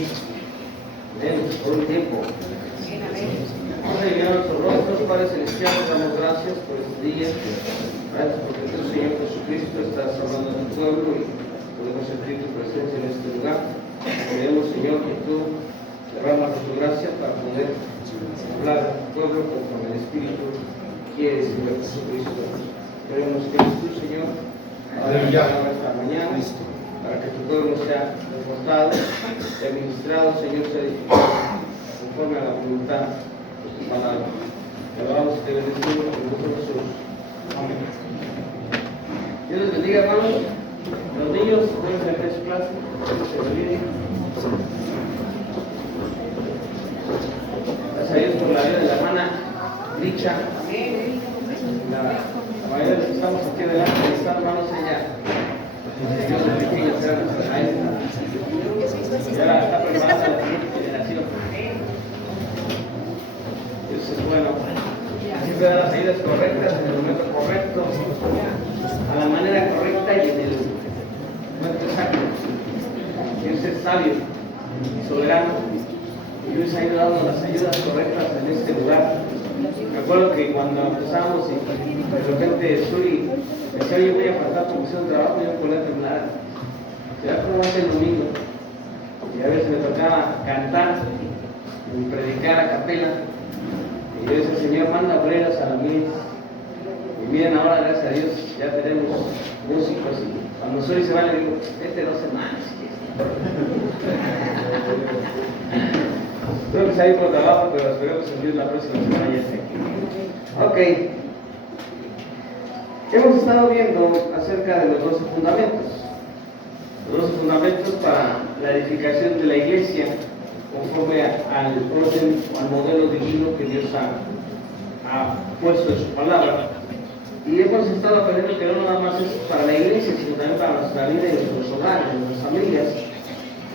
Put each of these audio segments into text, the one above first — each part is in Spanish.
Amén. Por un tiempo. Vamos a llegar a nuestros rostros, Padre Celestial, te damos gracias por este día. Gracias porque tu Señor Jesucristo estás hablando a tu pueblo y podemos sentir tu presencia en este lugar. Pedimos, Señor, que tú derramas tu gracia para poder hablar a tu pueblo conforme el Espíritu quiere, Señor Jesucristo. Queremos que eres tú, Señor, esta mañana, para que tu pueblo sea reforzado, sea ministrado, Señor, sea edificado conforme a la voluntad de tu palabra. Te alabamos y te bendecimos en el nombre de Jesús. Amén. Dios les bendiga, hermanos. Los niños pueden salir de su clase. Gracias a Dios por la vida de la hermana Richa. La mayoría de los que estamos aquí adelante están hermanos allá. Dios de pequeños será nuestra maestra. Ya está preparada la siguiente generación. Dios es bueno. Siempre da las medidas correctas en el momento correcto, a la manera correcta y en el momento exacto. Dios es sabio y soberano y Dios ha ido dando las ayudas correctas en este lugar. Me acuerdo que cuando empezamos y de repente Suri me decía, yo voy a faltar por misión de trabajo y yo me ponía a temblar. Ya como hace el domingo y a veces me tocaba cantar y predicar a capela. Y yo decía, Señor, manda obreros a la mies. Y miren ahora, gracias a Dios, ya tenemos músicos. Y cuando Suri se va, le digo, 2 semanas. Creo que se ha ido por trabajo, pero esperemos en Dios la próxima semana ya esté aquí. Ok. Hemos estado viendo acerca de los 12 fundamentos. Los 12 fundamentos para la edificación de la iglesia, conforme al orden, al modelo divino que Dios ha puesto en su palabra. Y hemos estado aprendiendo que no nada más es para la iglesia, sino también para nuestra vida y nuestros hogares, nuestras familias,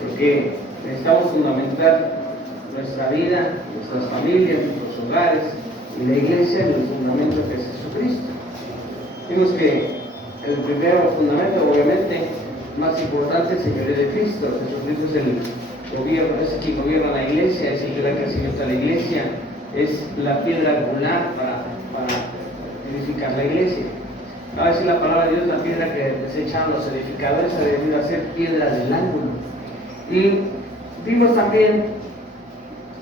porque necesitamos fundamentar nuestra vida, nuestras familias, nuestros hogares y la iglesia en el fundamento que es Jesucristo. Vimos que el primer fundamento, obviamente, más importante es el señorío de Cristo. Jesucristo es el gobierno, es quien gobierna la iglesia, es el que da crecimiento a la iglesia, es la piedra angular para edificar la iglesia. A veces la palabra de Dios, la piedra que desechaban los edificadores, ha debido a ser piedra del ángulo. Y vimos también,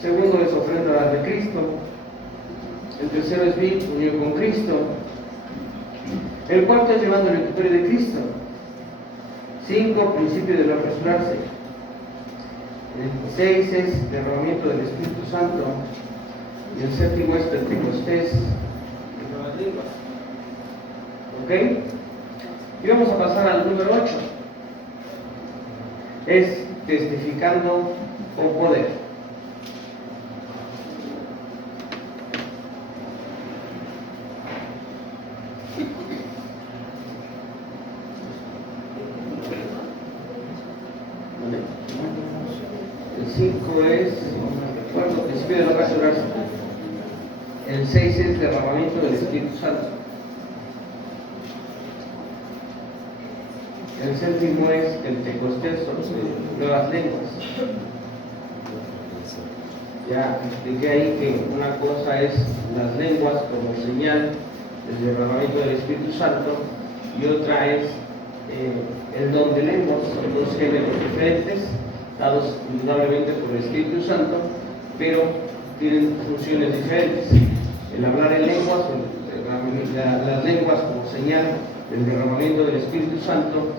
segundo es ofrenda de Cristo, el tercero es vivir unión con Cristo, el cuarto es llevando el equipario de Cristo, 5, principio de no apresurarse, el 6 es derramamiento del Espíritu Santo, y el séptimo es Pentecostés y nuevas lenguas. ¿Ok? Y vamos a pasar al número 8, es testificando con poder. El 5 es, bueno, principio de no apresurarse. El 6 es derramamiento del Espíritu Santo. El séptimo es Pentecostés, nuevas lenguas. Ya expliqué ahí que una cosa es las lenguas como señal del derramamiento del Espíritu Santo y otra es el don de lenguas. Son 2 géneros diferentes, dados indudablemente por el Espíritu Santo, pero tienen funciones diferentes. El hablar en lenguas, las lenguas como señal del derramamiento del Espíritu Santo,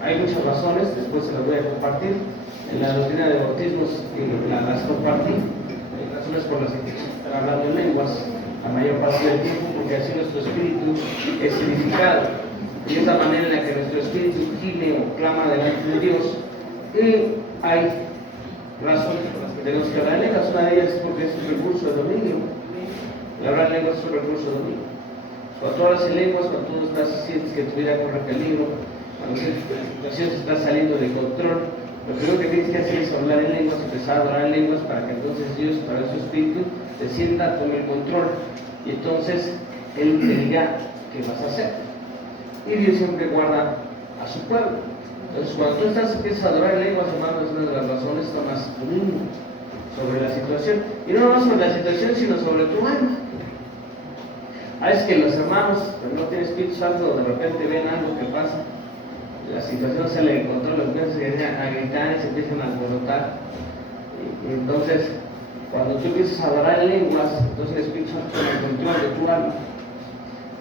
hay muchas razones, después se las voy a compartir. En la doctrina de bautismos las compartí. Hay razones por las que están hablando en lenguas la mayor parte del tiempo, porque así nuestro espíritu es edificado. Y es la manera en la que nuestro espíritu gime o clama delante de Dios. Y hay razones por las que tenemos que hablar en lenguas. Una de ellas es porque es un recurso de dominio. El hablar en lenguas es un recurso de dominio. Cuando tú hablas en lenguas, cuando tú sientes que tu vida corre peligro, cuando la situación se está saliendo de control, lo primero que tienes que hacer es hablar en lenguas, empezar a hablar en lenguas para que entonces Dios, para su espíritu, te sienta, tome el control y entonces Él te diga qué vas a hacer. Y Dios siempre guarda a su pueblo. Entonces, cuando tú empiezas a adorar en lenguas, hermano, es una de las razones tomas dominio sobre la situación. Y no nomás sobre la situación, sino sobre tu alma. Es que los hermanos, cuando no tienen Espíritu Santo, de repente ven algo que pasa, la situación se le controla, empiezan a gritar y se empiezan a alborotar. Y entonces, cuando tú empiezas a adorar en lenguas, entonces el Espíritu Santo toma el control de tu alma.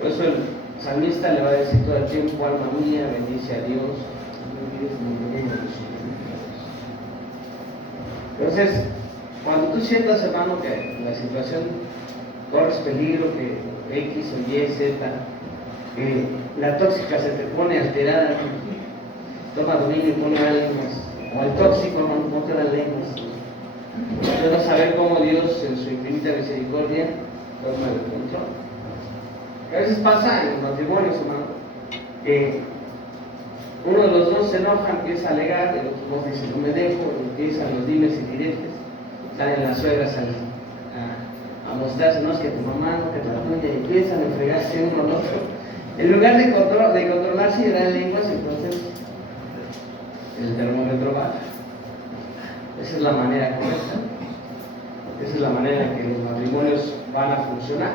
Por eso el salmista le va a decir todo el tiempo: alma mía, bendice a Dios. Entonces, cuando tú sientas, hermano, que la situación corres peligro, que X o Y, Z, que la tóxica se te pone alterada, toma dominio y pone las lenguas, o el tóxico, hermano, ponte las lenguas. Tú vas a ver cómo Dios, en su infinita misericordia, toma el control. A veces pasa en los matrimonios, hermano, que uno de los dos se enoja, empieza a alegar, el otro dos dice no me dejo, empiezan los dimes y diretes, salen las suegras a mostrarse, no es que tu mamá, no que tu tuya, y empiezan a fregarse uno al otro. En lugar de controlarse y dar lenguas, entonces el termómetro baja. Esa es la manera correcta. Esa es la manera en que los matrimonios van a funcionar.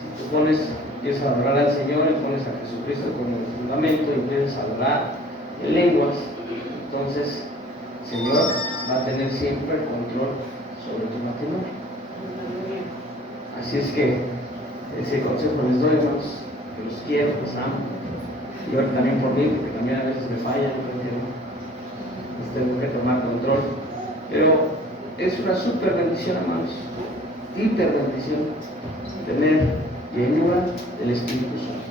Si tú empiezas a adorar al Señor y pones a Jesucristo como el fundamento y empiezas a adorar en lenguas, entonces el Señor va a tener siempre el control sobre tu matrimonio. Así es que ese consejo les doy, hermanos, que los quiero, los amo. Y ahora también por mí, porque también a veces me fallan, porque tengo que tomar control. Pero es una super bendición, hermanos, hiper bendición, tener llenura del Espíritu Santo,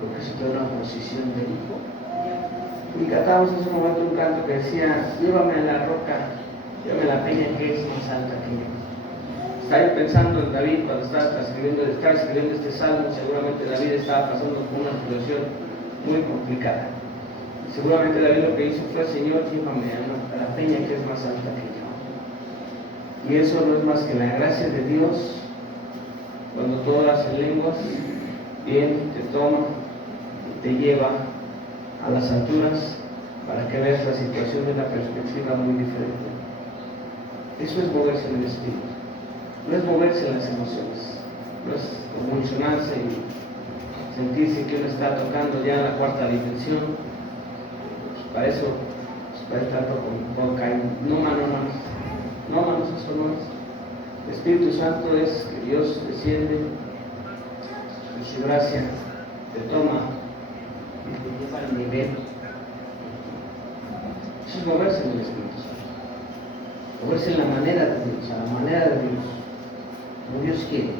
porque eso te da una posición de hijo. Y cantamos en ese momento un canto que decía: llévame a la roca, llévame a la peña que es más alta que yo. Estaba pensando en David cuando estaba escribiendo este salmo. Seguramente David estaba pasando por una situación muy complicada. Seguramente David lo que hizo fue: Señor, llévame a la peña que es más alta que yo. Y eso no es más que la gracia de Dios. Cuando tú oras en lenguas, bien te toma y te lleva a las alturas para que veas la situación de una perspectiva muy diferente. Eso es moverse en el Espíritu. No es moverse en las emociones. No es convulsionarse y sentirse que uno está tocando ya la cuarta dimensión. Para eso, para estar con Caín. No, manos, eso no es. El Espíritu Santo es que Dios desciende en su gracia, te toma y te lleva al nivel. Eso es moverse en el Espíritu Santo. Moverse en la manera de Dios, a la manera de Dios, como Dios quiere.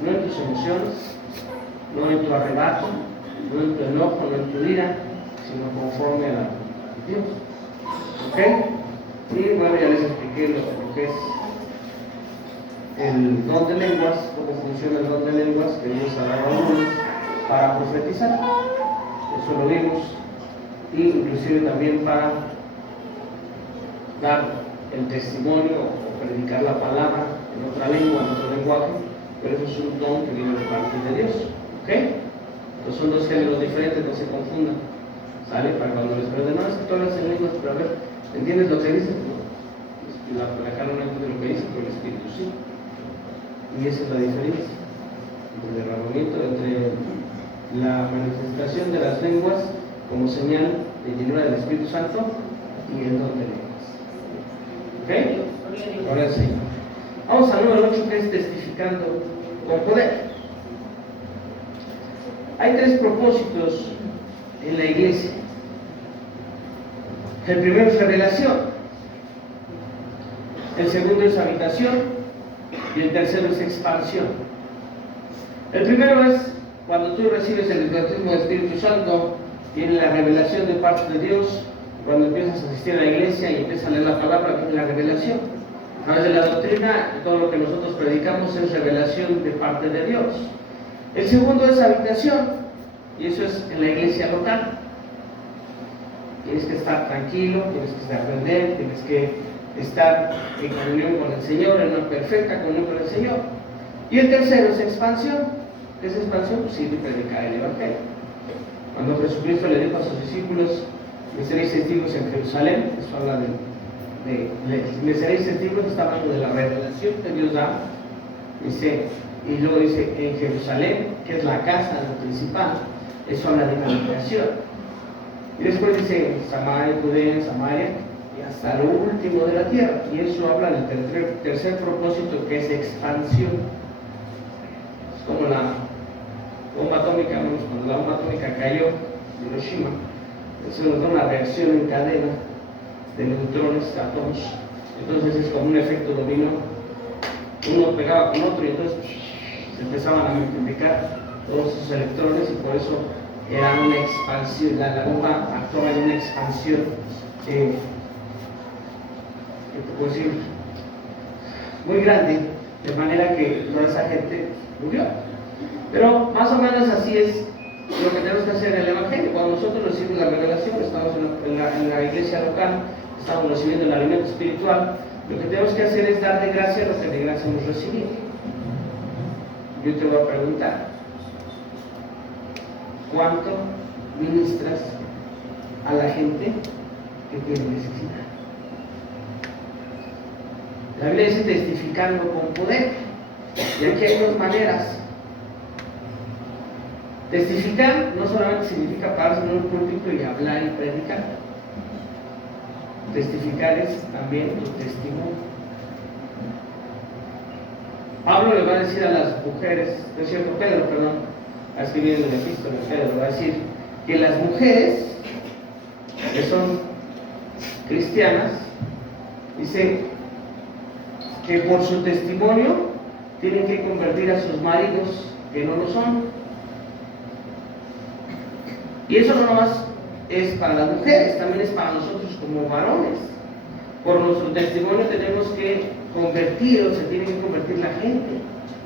No en tus emociones, no en tu arrebato, no en tu enojo, no en tu ira, sino conforme a Dios. ¿Ok? Y bueno, ya les expliqué lo que es el don de lenguas, cómo funciona el don de lenguas que Dios ha dado a unos para profetizar. Eso lo vimos. Y inclusive también para dar el testimonio o predicar la palabra en otra lengua, en otro lenguaje. Pero eso es un don que viene de parte de Dios. ¿Ok? Entonces son dos géneros diferentes, no se confundan. ¿Sale? Para cuando les pregunten: no, es que tú hablas en lenguas, pero a ver, ¿entiendes lo que dices? No. La carne no entiende lo que dice, pero el Espíritu sí. Y esa es la diferencia entre el derramamiento, entre la manifestación de las lenguas como señal de llenura del Espíritu Santo y el don de lenguas. ¿Ok? Ahora sí. Vamos al número 8, que es testificando con poder. Hay 3 propósitos en la iglesia. El primero es revelación, el segundo es habitación y el tercero es expansión. El primero es cuando tú recibes el bautismo del Espíritu Santo, viene la revelación de parte de Dios. Cuando empiezas a asistir a la iglesia y empiezas a leer la palabra, viene la revelación. A través de la doctrina, todo lo que nosotros predicamos es revelación de parte de Dios. El segundo es habitación, y eso es en la iglesia local. Tienes que estar tranquilo, tienes que aprender, tienes que estar en comunión con el Señor, en una perfecta comunión con el Señor. Y el tercero es expansión. ¿Qué es expansión? Pues sí, predicar el Evangelio. Cuando Jesucristo le dijo a sus discípulos: Me seréis testigos en Jerusalén, eso habla me seréis testigos, está hablando de la revelación que Dios da, dice, y luego dice en Jerusalén, que es la casa principal, eso habla de una creación. Y después dice Samaria, Judea, Samaria, y hasta lo último de la tierra, y eso habla del tercer propósito, que es expansión. Es como la bomba atómica, cuando la bomba atómica cayó en Hiroshima, eso nos da una reacción en cadena de neutrones, átomos. Entonces es como un efecto dominó. Uno pegaba con otro y entonces se empezaban a multiplicar todos esos electrones, y por eso era una expansión. La bomba actuaba en una expansión que te puedo decir muy grande, de manera que toda esa gente murió. Pero más o menos así es lo que tenemos que hacer en el Evangelio. Cuando nosotros recibimos la revelación, estamos en la iglesia local, estamos recibiendo el alimento espiritual, lo que tenemos que hacer es dar de gracia lo que de gracia hemos recibido. Yo te voy a preguntar, ¿cuánto ministras a la gente que tiene necesidad? La Biblia dice testificando con poder, y aquí hay dos maneras. Testificar no solamente significa pararse en un púlpito y hablar y predicar. Testificar es también tu testimonio. Pablo le va a decir a las mujeres, no es cierto, Pedro, perdón, a escribir en el epístola, Pedro va a decir que las mujeres que son cristianas, dice que por su testimonio tienen que convertir a sus maridos que no lo son. Y eso no nomás es para las mujeres, también es para nosotros como varones. Por nuestro testimonio tenemos que convertir, o se tiene que convertir la gente.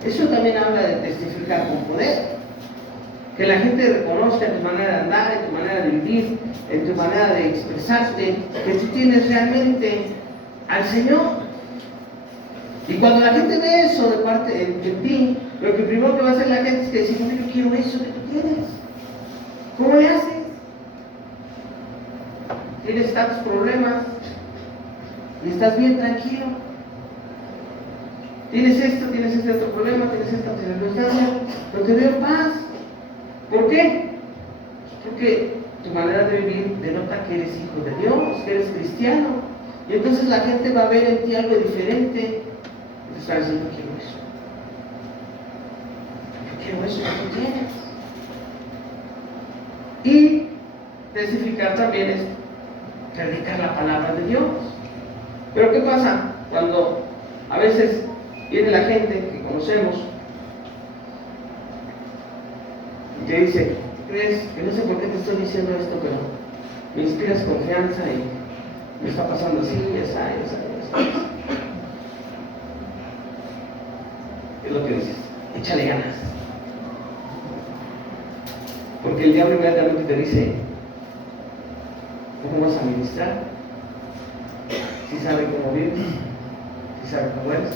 Eso también habla de testificar con poder. Que la gente reconozca en tu manera de andar, en tu manera de vivir, en tu manera de expresarte, que tú tienes realmente al Señor. Y cuando la gente ve eso de parte de ti, lo que primero que va a hacer la gente es que decir, no, yo quiero eso que tú tienes. ¿Cómo le haces? Tienes tantos problemas y estás bien tranquilo. Tienes este otro problema, tienes esta circunstancia, pero te veo en paz. ¿Por qué? Porque tu manera de vivir denota que eres hijo de Dios, que eres cristiano. Y entonces la gente va a ver en ti algo diferente. Y te está diciendo, quiero eso. Yo quiero eso que tú tienes. Y testificar también es predicar la palabra de Dios. Pero ¿qué pasa cuando a veces viene la gente que conocemos y te dice, ¿crees que no sé por qué te estoy diciendo esto, pero me inspiras confianza y me está pasando así, ya sabes? Es lo que dices, échale ganas. Porque el diablo inmediatamente te dice, ¿cómo vas a ministrar? Si sabe cómo vives, si sabe cómo eres,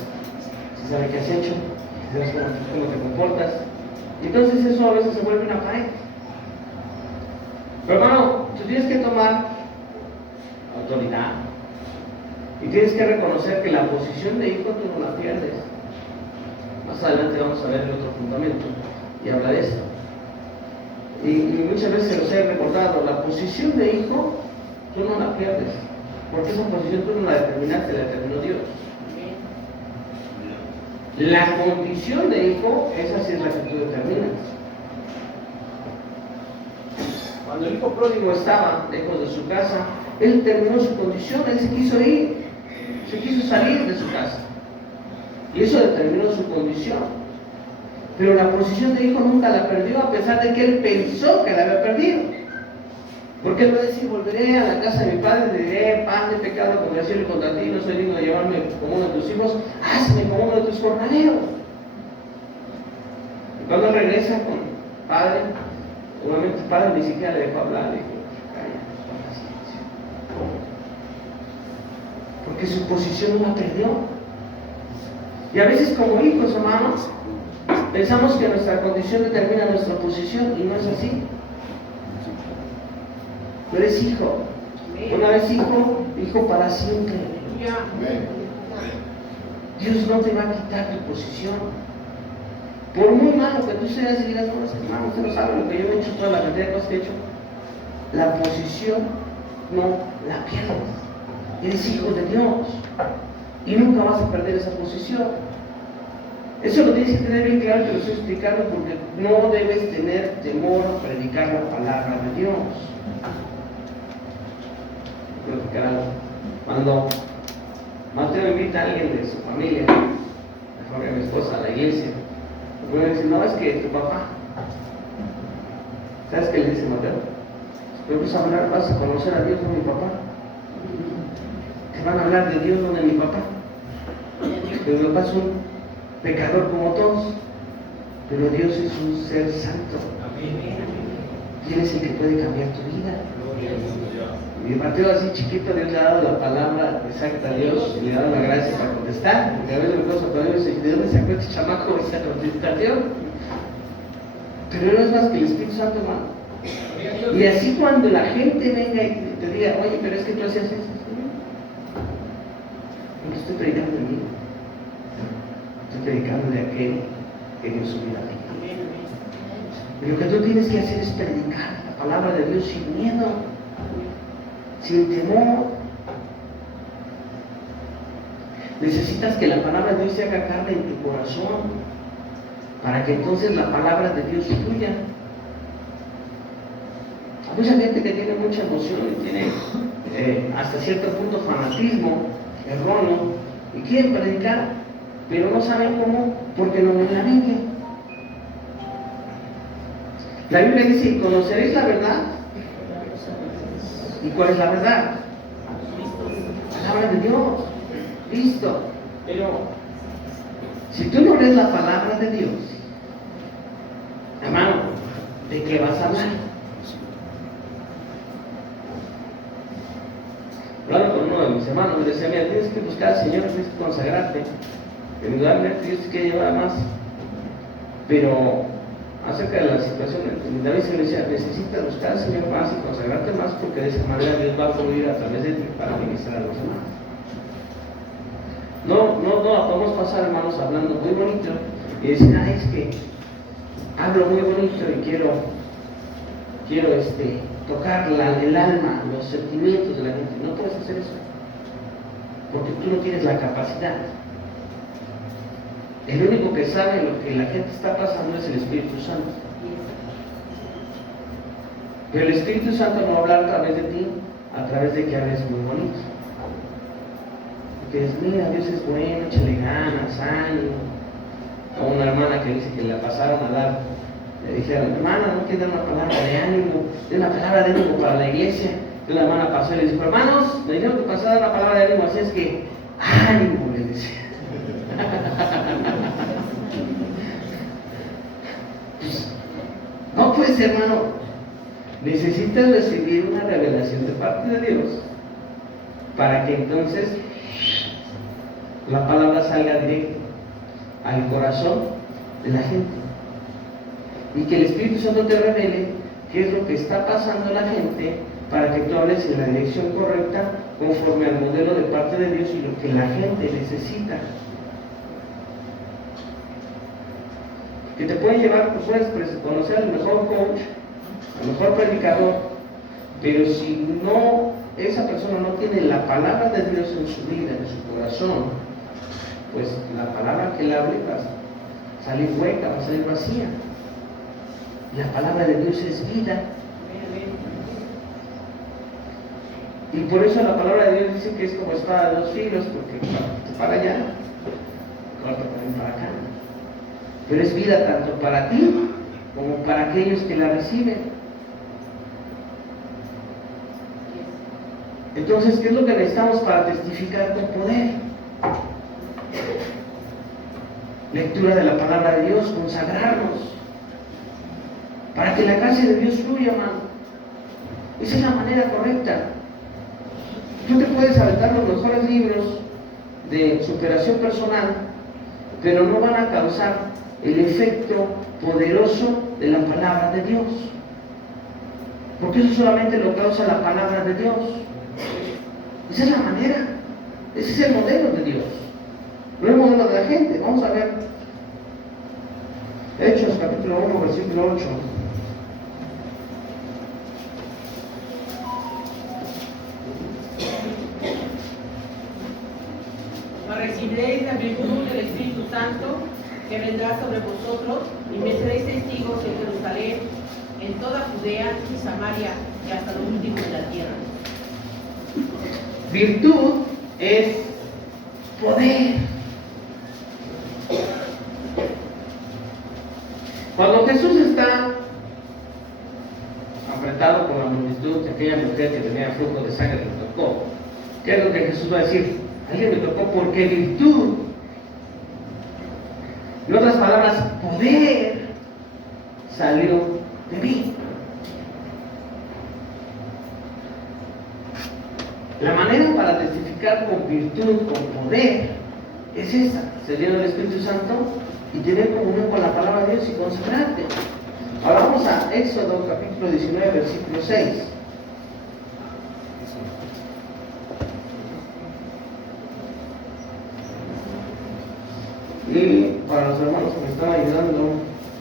si sabe qué has hecho, si sabes cómo te comportas. Y entonces eso a veces se vuelve una pared. Pero hermano, tú tienes que tomar autoridad y tienes que reconocer que la posición de hijo tú no la pierdes. Más adelante vamos a ver el otro fundamento y habla de esto. Y muchas veces se los he recordado, la posición de hijo tú no la pierdes, porque esa posición tú no la determinaste, la determinó Dios. La condición de hijo, esa sí es la que tú determinas. Cuando el hijo pródigo estaba lejos de su casa, él terminó su condición, él se quiso ir, se quiso salir de su casa. Y eso determinó su condición. Pero la posición de hijo nunca la perdió, a pesar de que él pensó que la había perdido. Porque él va a decir, volveré a la casa de mi padre, le diré, Padre, pecado contra el cielo y contra ti, no soy digno de llevarme como uno de tus hijos, hazme como uno de tus jornaleros. Y cuando regresa con Padre, obviamente el Padre ni siquiera le dejó hablar, le dijo, calla, con paciencia. ¿Cómo? Porque su posición no la perdió. Y a veces como hijos, hermanos, pensamos que nuestra condición determina nuestra posición, y no es así. Tú eres hijo. Una vez hijo, hijo para siempre. Dios no te va a quitar tu posición. Por muy malo que tú seas y digas, no, hermano, usted no sabe lo que yo he hecho, toda la cantidad de cosas que he hecho. La posición no la pierdes. Eres hijo de Dios. Y nunca vas a perder esa posición. Eso lo tienes que tener bien claro, te lo estoy explicando, porque no debes tener temor a predicar la palabra de Dios. Cuando Mateo invita a alguien de su familia, mejor que mi esposa, a la iglesia, me dice, no, es que tu papá, ¿sabes qué le dice Mateo? Pero vas a conocer a Dios, no a mi papá. Te van a hablar de Dios, no de mi papá. Pero mi papá es un pecador como todos, pero Dios es un ser santo. Y Él es el que puede cambiar tu vida. Y Mateo así chiquito, Dios le ha dado la palabra exacta a Dios y le ha dado la gracia para contestar, porque a veces me pasa todavía y dice, ¿de dónde sacó este chamaco esa contestación? Pero no es más que el Espíritu Santo, hermano. Y así cuando la gente venga y te diga, oye, pero es que tú hacías eso, no estoy predicando de mí, estoy predicando de aquel que dio su vida a mí. Y lo que tú tienes que hacer es predicar la palabra de Dios sin miedo, sin temor. Necesitas que la palabra de Dios se haga carne en tu corazón, para que entonces la palabra de Dios fluya. Hay mucha gente que tiene mucha emoción y tiene hasta cierto punto fanatismo erróneo y quieren predicar, pero no saben cómo, porque no ven la Biblia. La Biblia dice, conoceréis la verdad. ¿Y cuál es la verdad? La palabra de Dios. Listo. Pero si tú no lees la palabra de Dios, hermano, ¿de qué vas a hablar? Hablando con uno de mis hermanos, me decía, mira, tienes que buscar al Señor, tienes que consagrarte, indudablemente tienes que llevar más. Pero acerca de la situación, David se le decía, necesitas buscar al Señor más y consagrarte más, porque de esa manera Dios va a fluir a través de ti para ministrar a los demás. No podemos pasar, hermanos, hablando muy bonito y decir, es que hablo muy bonito y quiero tocar el alma, los sentimientos de la gente. No puedes hacer eso, porque tú no tienes la capacidad. El único que sabe lo que la gente está pasando es el Espíritu Santo. Pero el Espíritu Santo no va a hablar a través de ti, a través de que hables muy bonito. Que es, mira, Dios es bueno, échale ganas, ánimo. Como una hermana que dice que la pasaron a dar, le dijeron, hermana, no quiere dar una palabra de ánimo, de una palabra de ánimo para la iglesia. Entonces la hermana pasó y le dijo, hermanos, me dijeron que pasara una palabra de ánimo, así es que, ánimo, le decía. No pues, hermano, necesitas recibir una revelación de parte de Dios para que entonces la palabra salga directo al corazón de la gente y que el Espíritu Santo te revele qué es lo que está pasando en la gente para que tú hables en la dirección correcta conforme al modelo de parte de Dios y lo que la gente necesita. Que te pueden llevar, pues puedes conocer al mejor coach, al mejor predicador, pero si no, esa persona no tiene la palabra de Dios en su vida, en su corazón, pues la palabra que él hable va a salir hueca, va a salir vacía. La palabra de Dios es vida. Y por eso la palabra de Dios dice que es como espada de dos filos, porque te para allá, corta también para acá. Pero es vida tanto para ti como para aquellos que la reciben. Entonces, ¿qué es lo que necesitamos para testificar con poder? Lectura de la palabra de Dios, consagrarnos, para que la gracia de Dios fluya, hermano. Esa es la manera correcta. Tú te puedes aventar los mejores libros de superación personal, pero no van a causar el efecto poderoso de la palabra de Dios. Porque eso solamente lo causa la palabra de Dios. Esa es la manera. Ese es el modelo de Dios. No el modelo de la gente. Vamos a ver. Hechos capítulo 1, versículo 8. Recibiréis la virtud del Espíritu Santo que vendrá sobre vosotros y me seréis testigos en Jerusalén, en toda Judea y Samaria y hasta lo último de la tierra. Virtud es poder. Cuando Jesús está apretado por la multitud de aquella mujer que tenía flujo de sangre que le tocó, ¿qué es lo que Jesús va a decir? Alguien me tocó porque virtud, en otras palabras, poder salió de mí. La manera para testificar con virtud, con poder, es esa: ser lleno del Espíritu Santo y tener comunión con la palabra de Dios y consagrarte. Ahora vamos a Éxodo capítulo 19, versículo 6. Y para los hermanos que me están ayudando,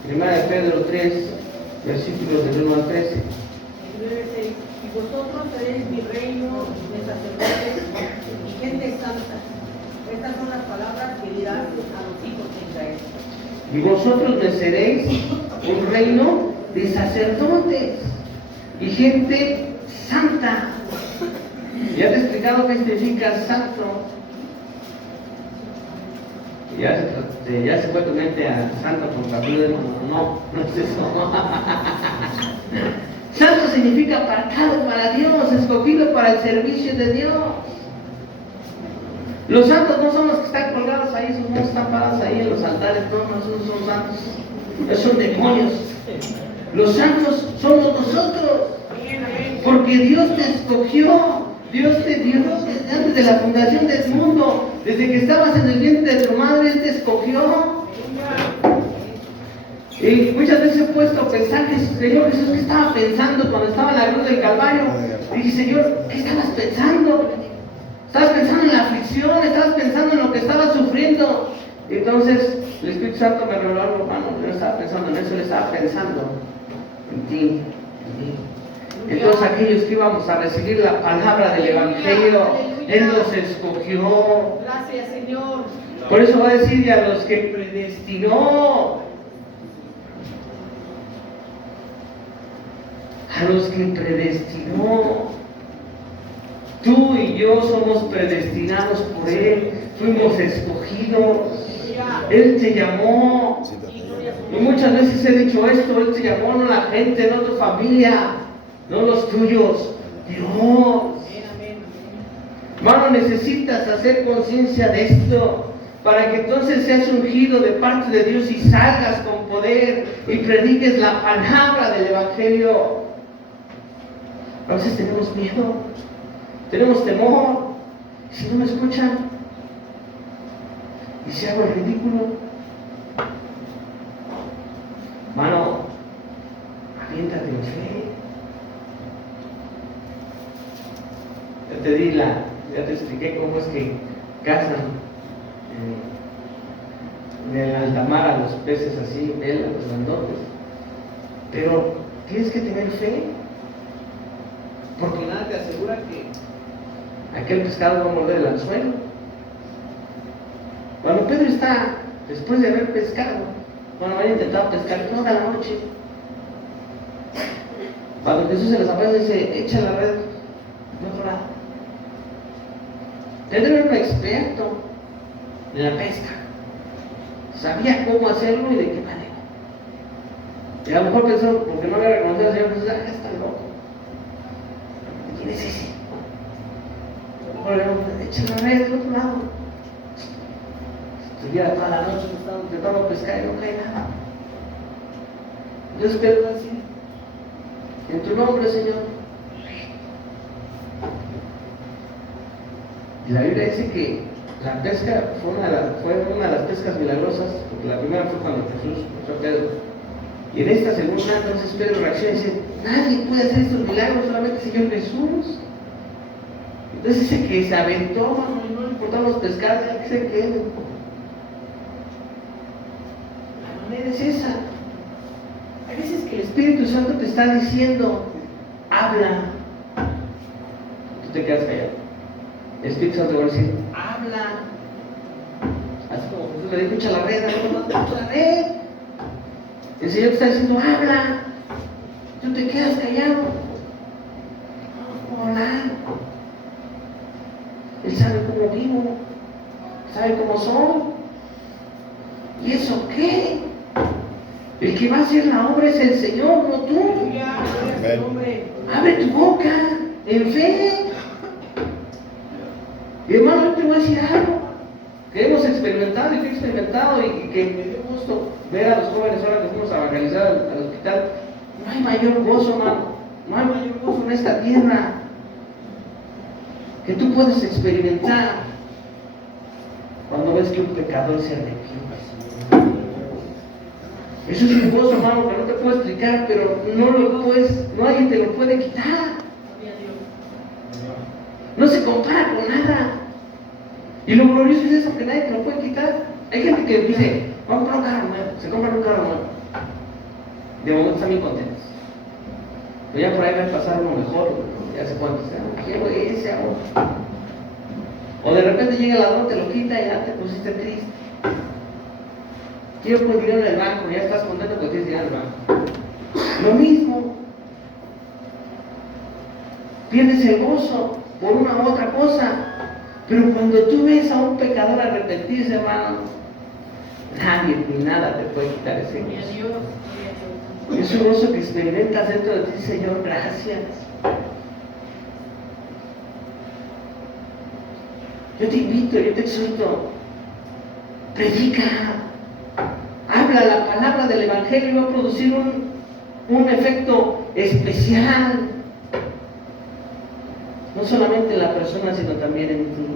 1 de Pedro 3, versículos del 1 al 13. 9:6. Y vosotros seréis mi reino de sacerdotes y gente santa. Estas son las palabras que dirás a los hijos de Israel. Y vosotros me seréis un reino de sacerdotes y gente santa. Ya te he explicado qué significa santo. Ya se fue tu mente a santo con capítulo. No es eso. Santo significa apartado para Dios, escogido para el servicio de Dios. Los santos no son los que están colgados ahí, esos no están parados ahí en los altares, no, esos son santos, esos son demonios. Los santos somos nosotros, porque Dios te escogió, Dios te dio desde antes de la fundación del mundo, desde que estabas en el vientre de tu madre, Él te escogió. Y muchas veces he puesto a pensar que Señor Jesús, ¿qué estaba pensando cuando estaba en la cruz del Calvario? Y dije, Señor, ¿qué estabas pensando? Estabas pensando en la aflicción, estabas pensando en lo que estabas sufriendo. Y entonces el Espíritu Santo me reveló algo, hermano. Yo no estaba pensando en eso, le estaba pensando en ti, en mí. Entonces aquellos que íbamos a recibir la palabra del Evangelio, Él nos escogió. Gracias, Señor. Por eso va a decir, y a los que predestinó. A los que predestinó. Tú y yo somos predestinados por Él, fuimos escogidos, Él te llamó. Y muchas veces he dicho esto: Él te llamó, no la gente, no tu familia, no los tuyos, Dios. Hermano, necesitas hacer conciencia de esto, para que entonces seas ungido de parte de Dios y salgas con poder y prediques la palabra del Evangelio. A veces tenemos miedo, tenemos temor. Si no me escuchan, y si hago el ridículo, hermano, aviéntate en fe. Ya te expliqué cómo es que cazan en el alta mar a los peces así, velas, los grandotes. Pero tienes que tener fe, porque nada te asegura que aquel pescado va a morder el anzuelo. Cuando Pedro está, después de haber pescado, cuando había intentado pescar toda la noche, cuando Jesús se les aparece, dice: echa la red de otro lado. Pedro era un experto en la pesca, sabía cómo hacerlo y de qué manera. Y a lo mejor pensó, porque no había reconocido al Señor Jesús: está loco. ¿Quién es ese? Echa la red del otro lado. Estuviera toda la noche intentando pescar y no cae nada. Dios Pedro así: en tu nombre, Señor. Y la Biblia dice que la pesca fue una de las pescas milagrosas, porque la primera fue cuando Jesús puso a Pedro Y en esta segunda, entonces Pedro reacciona y dice, nadie puede hacer estos milagros, solamente el Señor Jesús. Entonces dice que se aventó, mano, y no le importaban los pescados, ya que se queden. La manera es esa. Hay veces que el Espíritu Santo te está diciendo, habla. Tú te quedas callado. El Espíritu Santo te va a decir, habla. Así como Jesús le dijo, echa la red, no, echa la red. El Señor te está diciendo, habla. Tú te quedas callado. No puedo hablar. Él sabe cómo vivo, sabe cómo soy. ¿Y eso qué? El que va a hacer la obra es el Señor, no tú. Abre tu boca en fe. Y hermano, yo te voy a decir algo que hemos experimentado y que he experimentado y que me dio gusto ver a los jóvenes ahora que fuimos a evangelizar al hospital. No hay mayor gozo, hermano. No hay mayor gozo en esta tierra que tú puedes experimentar cuando ves que un pecador se arrepiente. Eso es un gozo, hermano, que no te puedo explicar, pero nadie te lo puede quitar. No se compara con nada. Y lo glorioso es eso, que nadie te lo puede quitar. Hay gente que dice, vamos a comprar un carro nuevo, se compran un carro nuevo. De momento están bien contentos. Pero ya por ahí va a pasar uno mejor, ya se pueden decir, quiero ese ahora. O de repente llega el ladrón, te lo quita y ya te pusiste triste. Quiero poner dinero en el banco, ya estás contento que tienes dinero en el banco. Lo mismo. Pierdes el gozo por una u otra cosa. Pero cuando tú ves a un pecador arrepentirse, hermano, nadie ni nada te puede quitar ese gozo. Es un gozo que experimentas dentro de ti, Señor, gracias. Yo te invito, yo te exhorto, predica, habla, la palabra del Evangelio va a producir un efecto especial, no solamente en la persona, sino también en ti.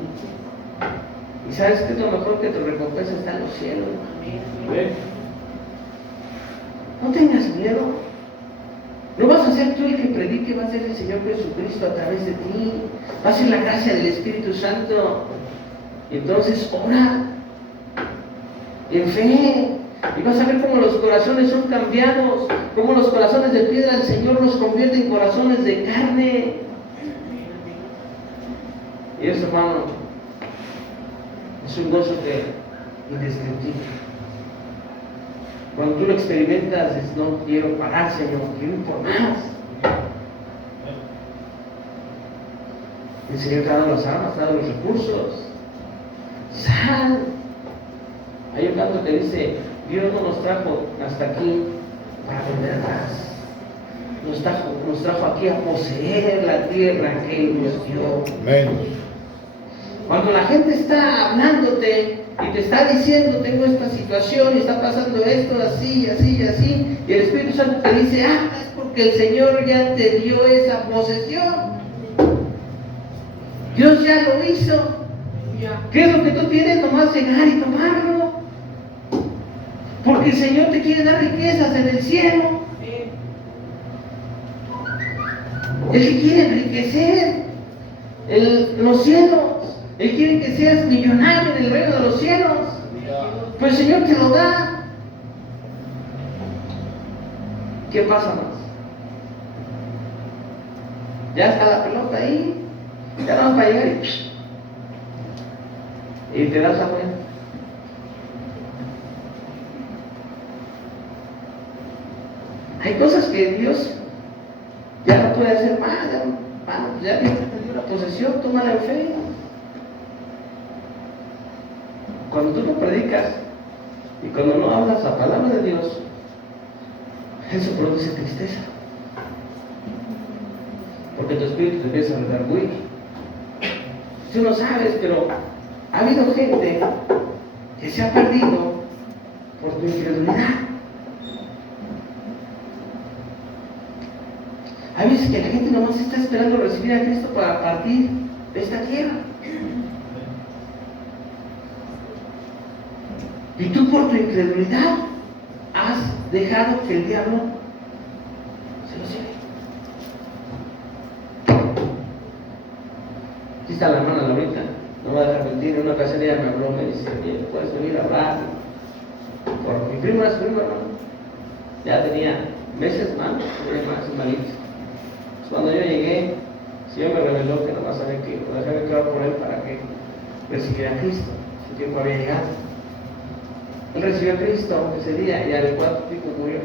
Y sabes que es lo mejor, que tu recompensa está en los cielos. Amén. No tengas miedo. No vas a ser tú el que predique, va a ser el Señor Jesucristo a través de ti. Va a ser la gracia del Espíritu Santo. Y entonces ora en fe. Y vas a ver cómo los corazones son cambiados, cómo los corazones de piedra el Señor los convierte en corazones de carne. Y eso, hermano, es un gozo indescriptible. Cuando tú lo experimentas, es no quiero parar, Señor, quiero ir por más. El Señor te ha dado las armas, te ha dado los recursos. Sal. Hay un canto que dice, Dios no nos trajo hasta aquí para volver atrás. Nos trajo aquí a poseer la tierra que Él nos dio. Amén. Cuando la gente está hablándote y te está diciendo, tengo esta situación y está pasando esto, así, así, así, y el Espíritu Santo te dice, es porque el Señor ya te dio esa posesión. Dios ya lo hizo. ¿Qué es lo que tú tienes? Nomás llegar y tomarlo. Porque el Señor te quiere dar riquezas en el cielo. Él te quiere enriquecer los cielos. Él quiere que seas millonario en el reino de los cielos. Pues el Señor te lo da. ¿Qué pasa más? Ya está la pelota ahí. Ya vamos para llegar y te das la cuenta. Hay cosas que Dios ya no puede hacer más. Ya te dio la posesión, tómala en fe. Cuando tú no predicas y cuando no hablas la palabra de Dios, eso produce tristeza. Porque tu espíritu te empieza a redarguir. Tú no sabes, pero ha habido gente que se ha perdido por tu incredulidad. Hay veces que la gente nomás está esperando recibir a Cristo para partir de esta tierra. Y tú por tu incredulidad has has dejado que el diablo se lo lleve. Aquí está la hermana Laurita, no me va a dejar mentir. En una ocasión ella me habló, me dice: bien, puedes venir a hablar. Por mi prima, su prima, hermano, ya tenía meses más malitos. Cuando yo llegué, el Señor me reveló que nomás sabía que dejaba que orar por él para que recibiera a Cristo. Su tiempo había llegado. Él recibió a Cristo ese día y al 4 y pico murió.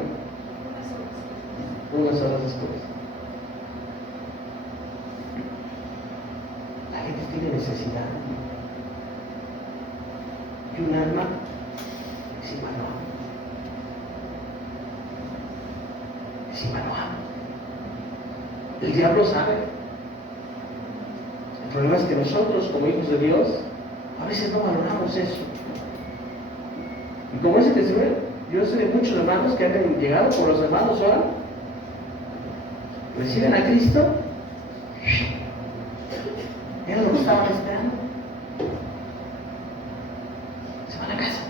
Unas horas después. La gente tiene necesidad. Y un alma encima no ama. Encima no ama. El diablo sabe. El problema es que nosotros, como hijos de Dios, a veces no valoramos eso. Y como ese testimonio, yo sé de muchos hermanos que han llegado por los hermanos ahora, reciben a Cristo, era lo que estaban esperando. Se van a casa.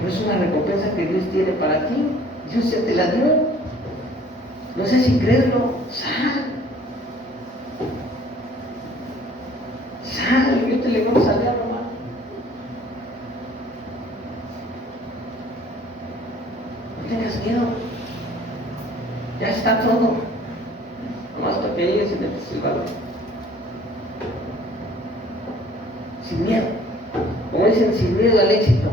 No es una recompensa que Dios tiene para ti. Dios ya te la dio. No sé si creerlo. Sal. Sal. Yo te le voy a salir, hermano. No tengas miedo. Ya está todo. Nomás para que llegues y te metes el valor. Sin miedo. Como dicen, sin miedo al éxito.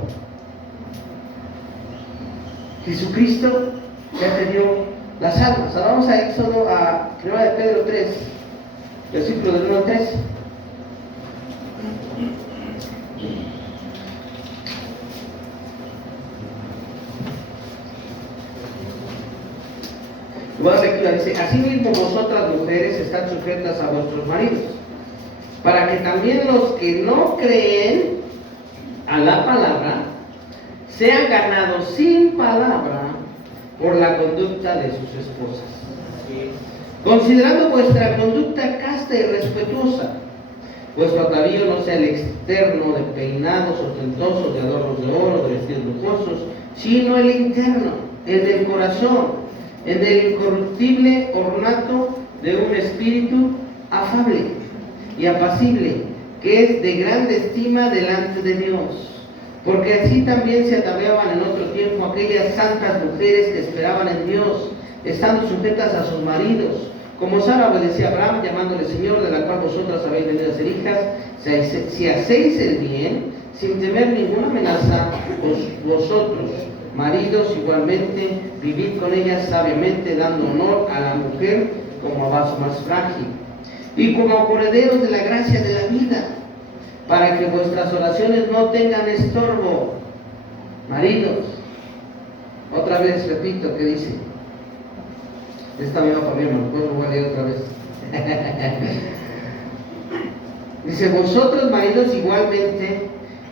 Jesucristo ya te dio las almas. Ahora vamos a Éxodo, a 1 de Pedro 3, versículo del 1 al 3. Voy a lectura, dice: asimismo vosotras mujeres estad sujetas a vuestros maridos, para que también los que no creen a la palabra sean ganados sin palabra por la conducta de sus esposas, considerando vuestra conducta casta y respetuosa. Vuestro atavío no sea el externo de peinados ostentosos, de adornos de oro, de vestidos lujosos, sino el interno, el del corazón, el del incorruptible ornato de un espíritu afable y apacible, que es de grande estima delante de Dios. Porque así también se ataviaban en otro tiempo aquellas santas mujeres que esperaban en Dios, estando sujetas a sus maridos, como Sara obedecía a Abraham, llamándole Señor, de la cual vosotras habéis venido a ser hijas. Si hacéis el bien, sin temer ninguna amenaza, vosotros, maridos, igualmente, vivid con ellas sabiamente, dando honor a la mujer como a vaso más frágil, y como herederos de la gracia de la vida, para que vuestras oraciones no tengan estorbo. Maridos, otra vez repito que dice, esta misma para mí, hermano, pues lo voy a leer otra vez. Dice: vosotros, maridos, igualmente,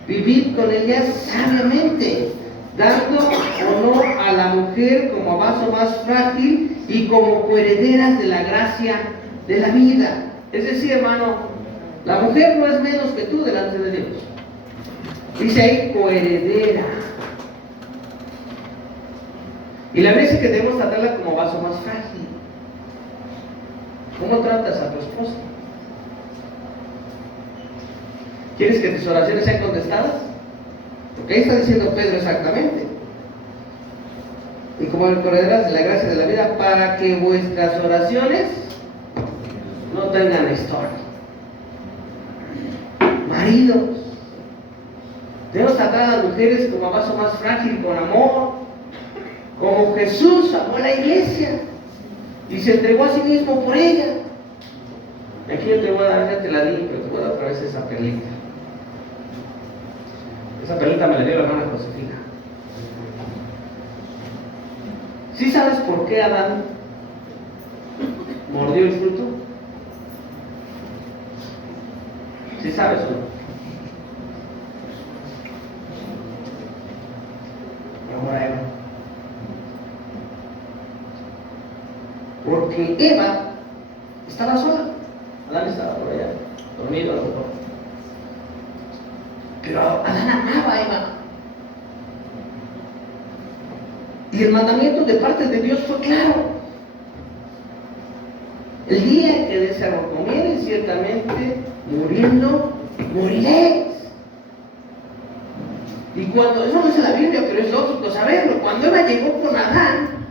vivid con ellas sabiamente, dando honor a la mujer como a vaso más frágil y como coherederas de la gracia de la vida. Es decir, hermano, la mujer no es menos que tú delante de Dios. Dice ahí coheredera. Y la Biblia dice que debemos tratarla como vaso más frágil. ¿Cómo tratas a tu esposa? ¿Quieres que tus oraciones sean contestadas? Porque ahí está diciendo Pedro exactamente. Y como correderas de la gracia de la vida, para que vuestras oraciones no tengan estorbo. Maridos, debemos tratar a las mujeres como a vaso más frágil, con amor, como Jesús amó a la iglesia y se entregó a sí mismo por ella. Y aquí yo te voy a dar, ya te la di, pero te voy a dar otra vez esa perlita. Esa perlita me la dio la hermana Josefina. ¿Sí sabes por qué Adán mordió el fruto? ¿Sí sabes o no? Por amor a Eva. Porque Eva estaba sola. Adán estaba por allá, dormido a lo mejor. Pero Adán amaba a Eva. Y el mandamiento de parte de Dios fue claro. El día en que de ese árbol comieres, ciertamente muriendo, moriréis. Y cuando, eso no es en la Biblia, pero es lógico saberlo, cuando Eva llegó con Adán,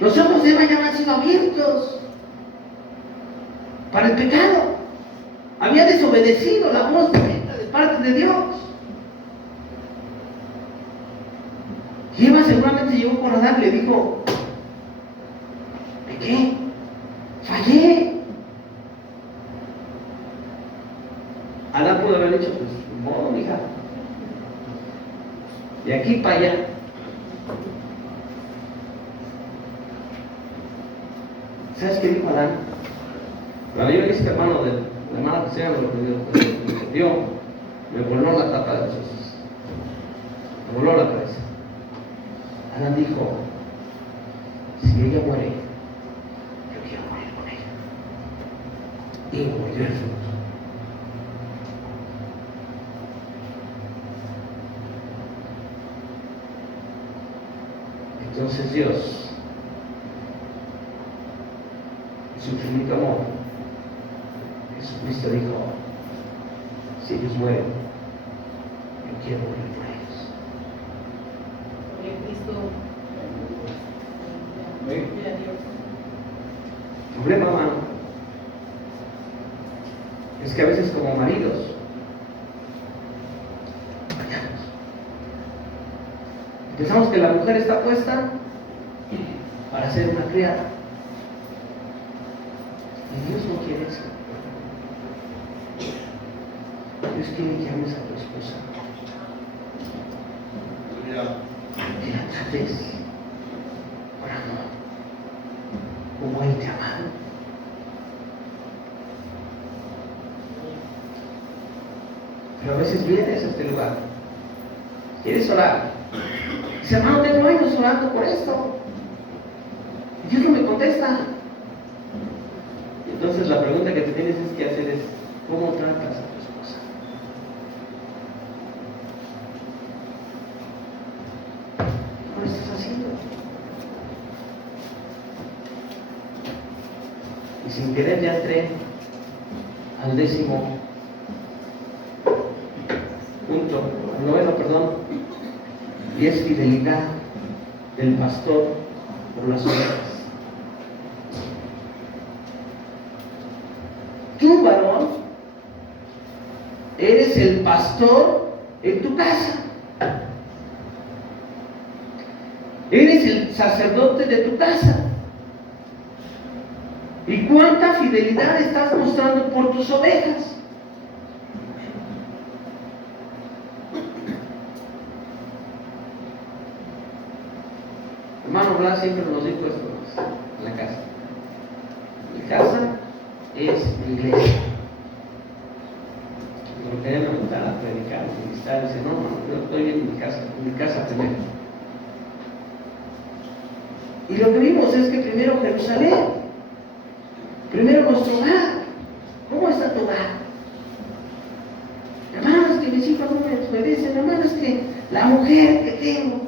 los ojos de Eva ya habían sido abiertos para el pecado. Había desobedecido la voz directa de parte de Dios. Y Eva seguramente llegó con Adán y le dijo: ¿qué? Fallé. Adán pudo haber dicho: pues, modo, mija, de aquí para allá. ¿Sabes qué dijo Adán? Cuando yo vi a este hermano de la hermana Cristina, lo que dio, me voló la tapa de los ojos, me voló la cabeza. Adán dijo: si ella muere, yo quiero morir con ella. Y murió el fruto. Entonces Dios, en su infinito amor, Jesucristo dijo: si ellos mueren, yo quiero morir con ellos. Cristo. Gloria a Dios. El problema, hermano, es que a veces como maridos fallamos. Pensamos que la mujer está puesta para ser una criada. Y Dios no quiere eso. Dios quiere que ames a tu esposa. Que la trates con amor, como Él te ha amado. Pero a veces vienes a este lugar, quieres orar. Dice: hermano, tengo años orando por esto. Y Dios no me contesta. Entonces la pregunta que te tienes que hacer es: ¿cómo tratas a tu esposa? ¿Cómo lo estás haciendo? Y sin querer ya entré al 10º punto, al 9º, perdón, y es fidelidad del pastor por las ovejas. Tú, varón, eres el pastor en tu casa. Eres el sacerdote de tu casa. ¿Y cuánta fidelidad estás mostrando por tus ovejas? Hermano Blas siempre nos dijo esto en la casa: mi casa es mi iglesia. Porque ella me gusta predicar, ministrar, dice: no, yo estoy en mi casa primero. Y lo que vimos es que primero Jerusalén, primero nuestro hogar. ¿Cómo está tu hogar? Hermanos, que mis hijos no me obedecen. Hermanos, que la mujer que tengo,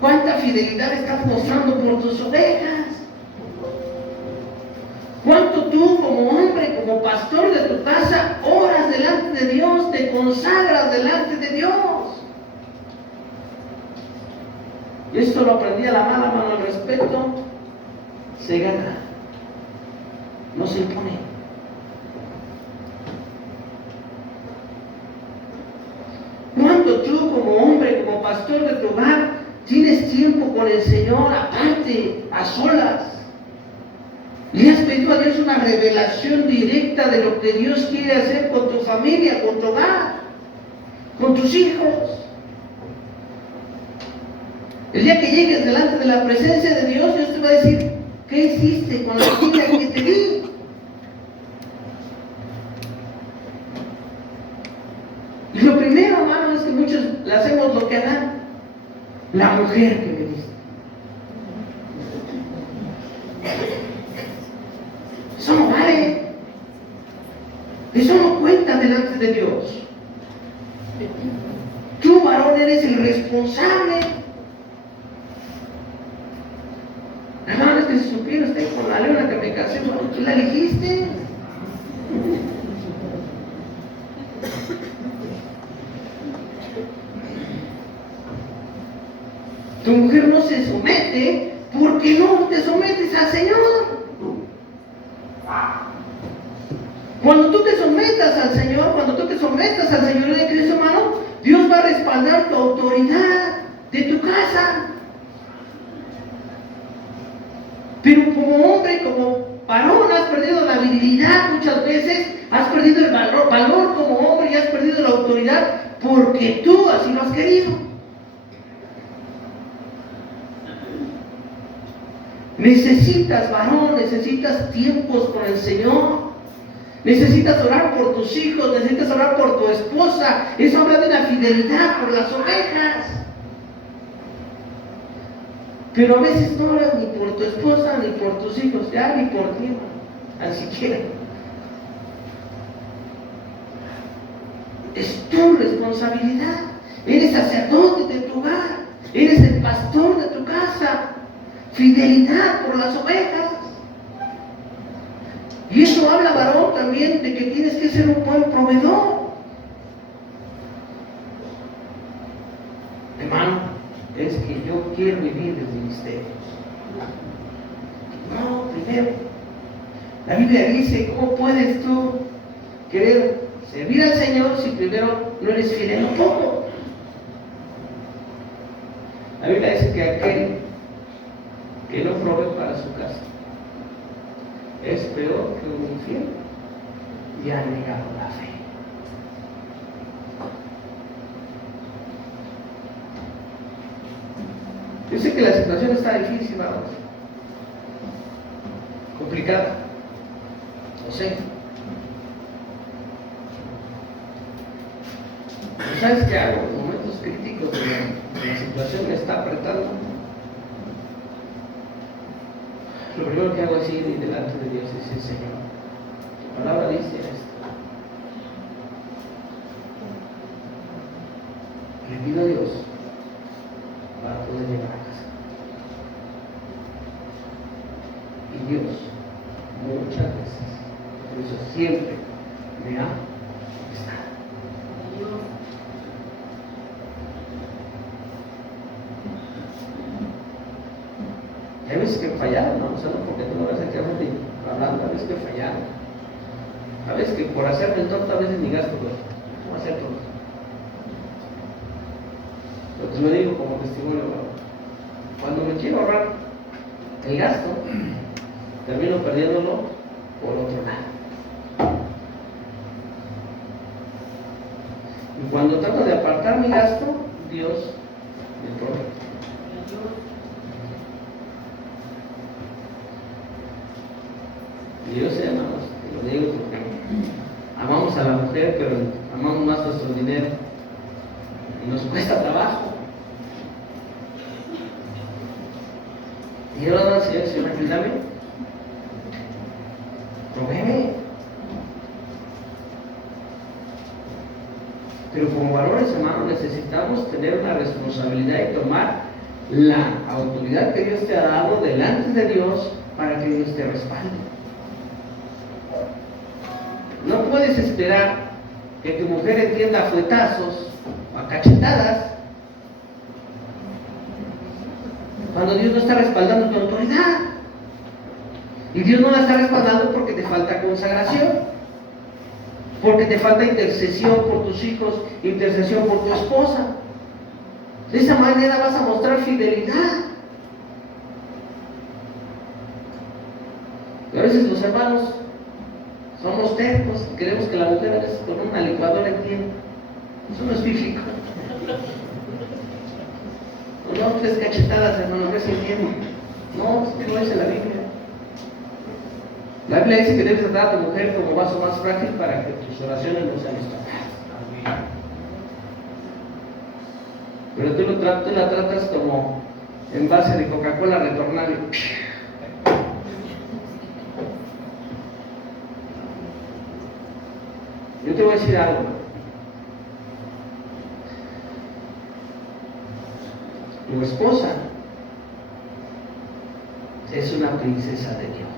¿cuánta fidelidad estás mostrando por tus ovejas? ¿Cuánto tú como hombre, como pastor de tu casa, oras delante de Dios, te consagras delante de Dios? Y esto lo aprendí a la mala mano. El respeto se gana, no se impone. ¿Cuánto tú como hombre, como pastor de tu hogar, tienes tiempo con el Señor aparte, a solas? ¿Le has pedido a Dios una revelación directa de lo que Dios quiere hacer con tu familia, con tu hogar, con tus hijos? El día que llegues delante de la presencia de Dios, Dios te va a decir: ¿qué hiciste con la vida que te di? Y lo primero, hermano, es que muchos le hacemos lo que harán. La mujer que me diste. Eso no vale. Eso no cuenta delante de Dios. Tú, varón, eres el responsable con la leona que me casé, bueno, tú la elegiste. Tu mujer no se somete porque no te sometes al Señor. Cuando tú te sometas al Señor, cuando tú te sometas al Señor de Cristo, hermano, Dios va a respaldar tu autoridad de tu casa. Pero como hombre, como varón, has perdido la virilidad muchas veces, has perdido el valor como hombre y has perdido la autoridad porque tú así lo has querido. Necesitas, varón, necesitas tiempos con el Señor. Necesitas orar por tus hijos, necesitas orar por tu esposa. Eso habla de una fidelidad por las ovejas. Pero a veces no oras ni por tu esposa, ni por tus hijos, ya ni por ti, ni siquiera. Es tu responsabilidad. Eres sacerdote de tu hogar, eres el pastor de tu casa. Fidelidad por las ovejas. Y eso habla, varón, también de que tienes que ser un buen proveedor. Hermano, es que yo quiero vivir del ministerio. No, primero, la Biblia dice, ¿cómo puedes tú querer servir al Señor si primero no eres fiel en lo poco? La Biblia dice que aquel que no provee para su casa es peor que un infiel y ha negado la fe. Yo sé que la situación está difícil, vamos, complicada, lo sé. Pero ¿sabes qué hago? En momentos críticos de la situación me está apretando. Lo primero que hago es ir delante de Dios y decir, Señor, tu palabra dice esto. Le pido a Dios para poder llegar a casa. Y Dios, muchas veces, por eso siempre me ha estado. Hay veces que fallaron, ¿no? O sea, no porque tú no vas a quedar hablando, a veces que fallaron. A veces que por hacerme el tonto, a veces ni gasto, pues, ¿cómo hacer todo? Pero te lo digo como testimonio, ¿no? Cuando me quiero ahorrar el gasto, termino perdiéndolo por otro lado. Y cuando trato de apartar mi gasto, Dios me provee. Y yo sé, hermanos, te lo digo porque amamos a la mujer, pero amamos más nuestro dinero y nos cuesta trabajo. Y yo le digo al Señor, Señor, ayúdame, provéeme. Pero como valores, hermanos, necesitamos tener una responsabilidad y tomar la autoridad que Dios te ha dado delante de Dios para que Dios te respalde. No puedes esperar que tu mujer entienda a fuetazos o a cachetadas cuando Dios no está respaldando tu autoridad. Y Dios no la está respaldando porque te falta consagración, porque te falta intercesión por tus hijos, intercesión por tu esposa. De esa manera vas a mostrar fidelidad. Y a veces los hermanos somos tercos, queremos que la mujer a veces con una licuadora entienda. Eso no es bíblico. No, 3 cachetadas, hermano, no se entiende. No, eso no dice la Biblia. La Biblia dice que debes tratar a tu mujer como vaso más frágil para que tus oraciones no sean estorbadas. Pero tú la tratas como envase de Coca-Cola retornable. Yo te voy a decir algo. Tu esposa es una princesa de Dios.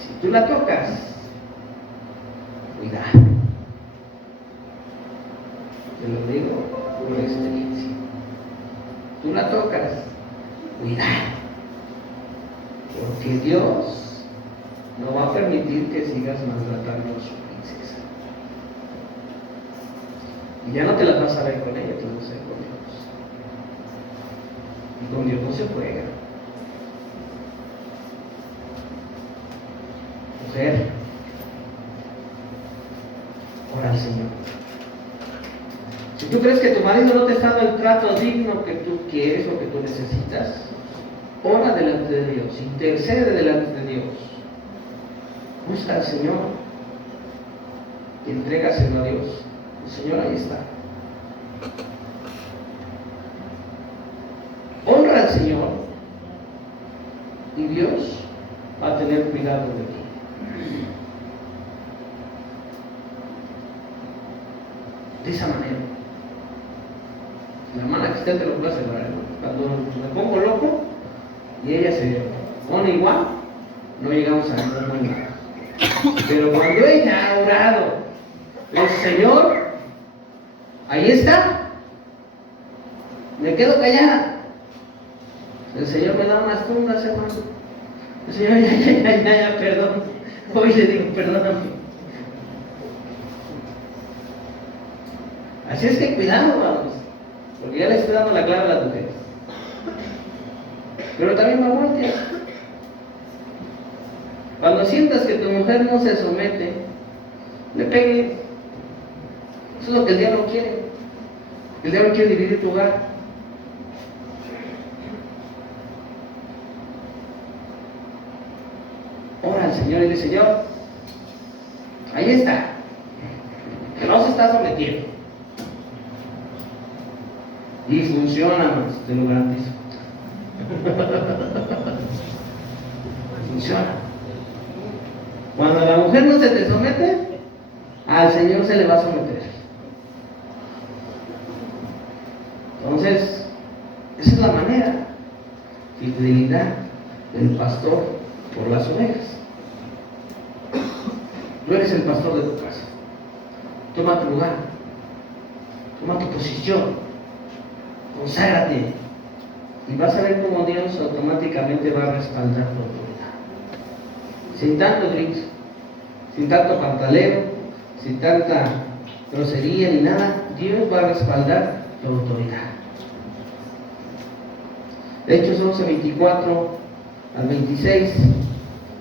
Si tú la tocas, cuidado. Te lo digo por experiencia. Tú la tocas, cuidado. Porque Dios no va a permitir que sigas maltratando a su princesa. Y ya no te la vas a ver con ella, te la vas a ver con Dios. Y con Dios no se juega. Mujer, ora al Señor. Si tú crees que tu marido no te está dando el trato digno que tú quieres o que tú necesitas, ora delante de Dios, intercede delante de Dios. Busca al Señor y entrégaselo a Dios. El Señor ahí está. Honra al Señor y Dios va a tener cuidado de ti. De esa manera. La hermana que usted te lo puede asegurar, ¿no? Cuando me pongo loco y ella se pone igual, no llegamos a ningún lado. Pero cuando ella ha orado, el Señor, ahí está, me quedo callada. El Señor me da unas tumbas, hermano. El Señor, ya, perdón. Hoy le digo, perdóname. Así es que cuidado, vamos, porque ya le estoy dando la clave a las mujeres. Pero también me voltea. Cuando sientas que tu mujer no se somete, le pegues. Eso es lo que el diablo quiere. El diablo quiere dividir tu hogar. Ora al Señor y dile, Señor, ahí está, que no se está sometiendo. Y funciona, te lo garantizo. Funciona. Cuando la mujer no se te somete, al Señor se le va a someter. Entonces, esa es la manera. Fidelidad del pastor por las ovejas. Tú eres el pastor de tu casa. Toma tu lugar. Toma tu posición. Conságrate. Y vas a ver cómo Dios automáticamente va a respaldar tu autoridad. Sin tanto grito, sin tanto pantaleo, sin tanta grosería ni nada, Dios va a respaldar tu autoridad. Hechos 11, 24 al 26.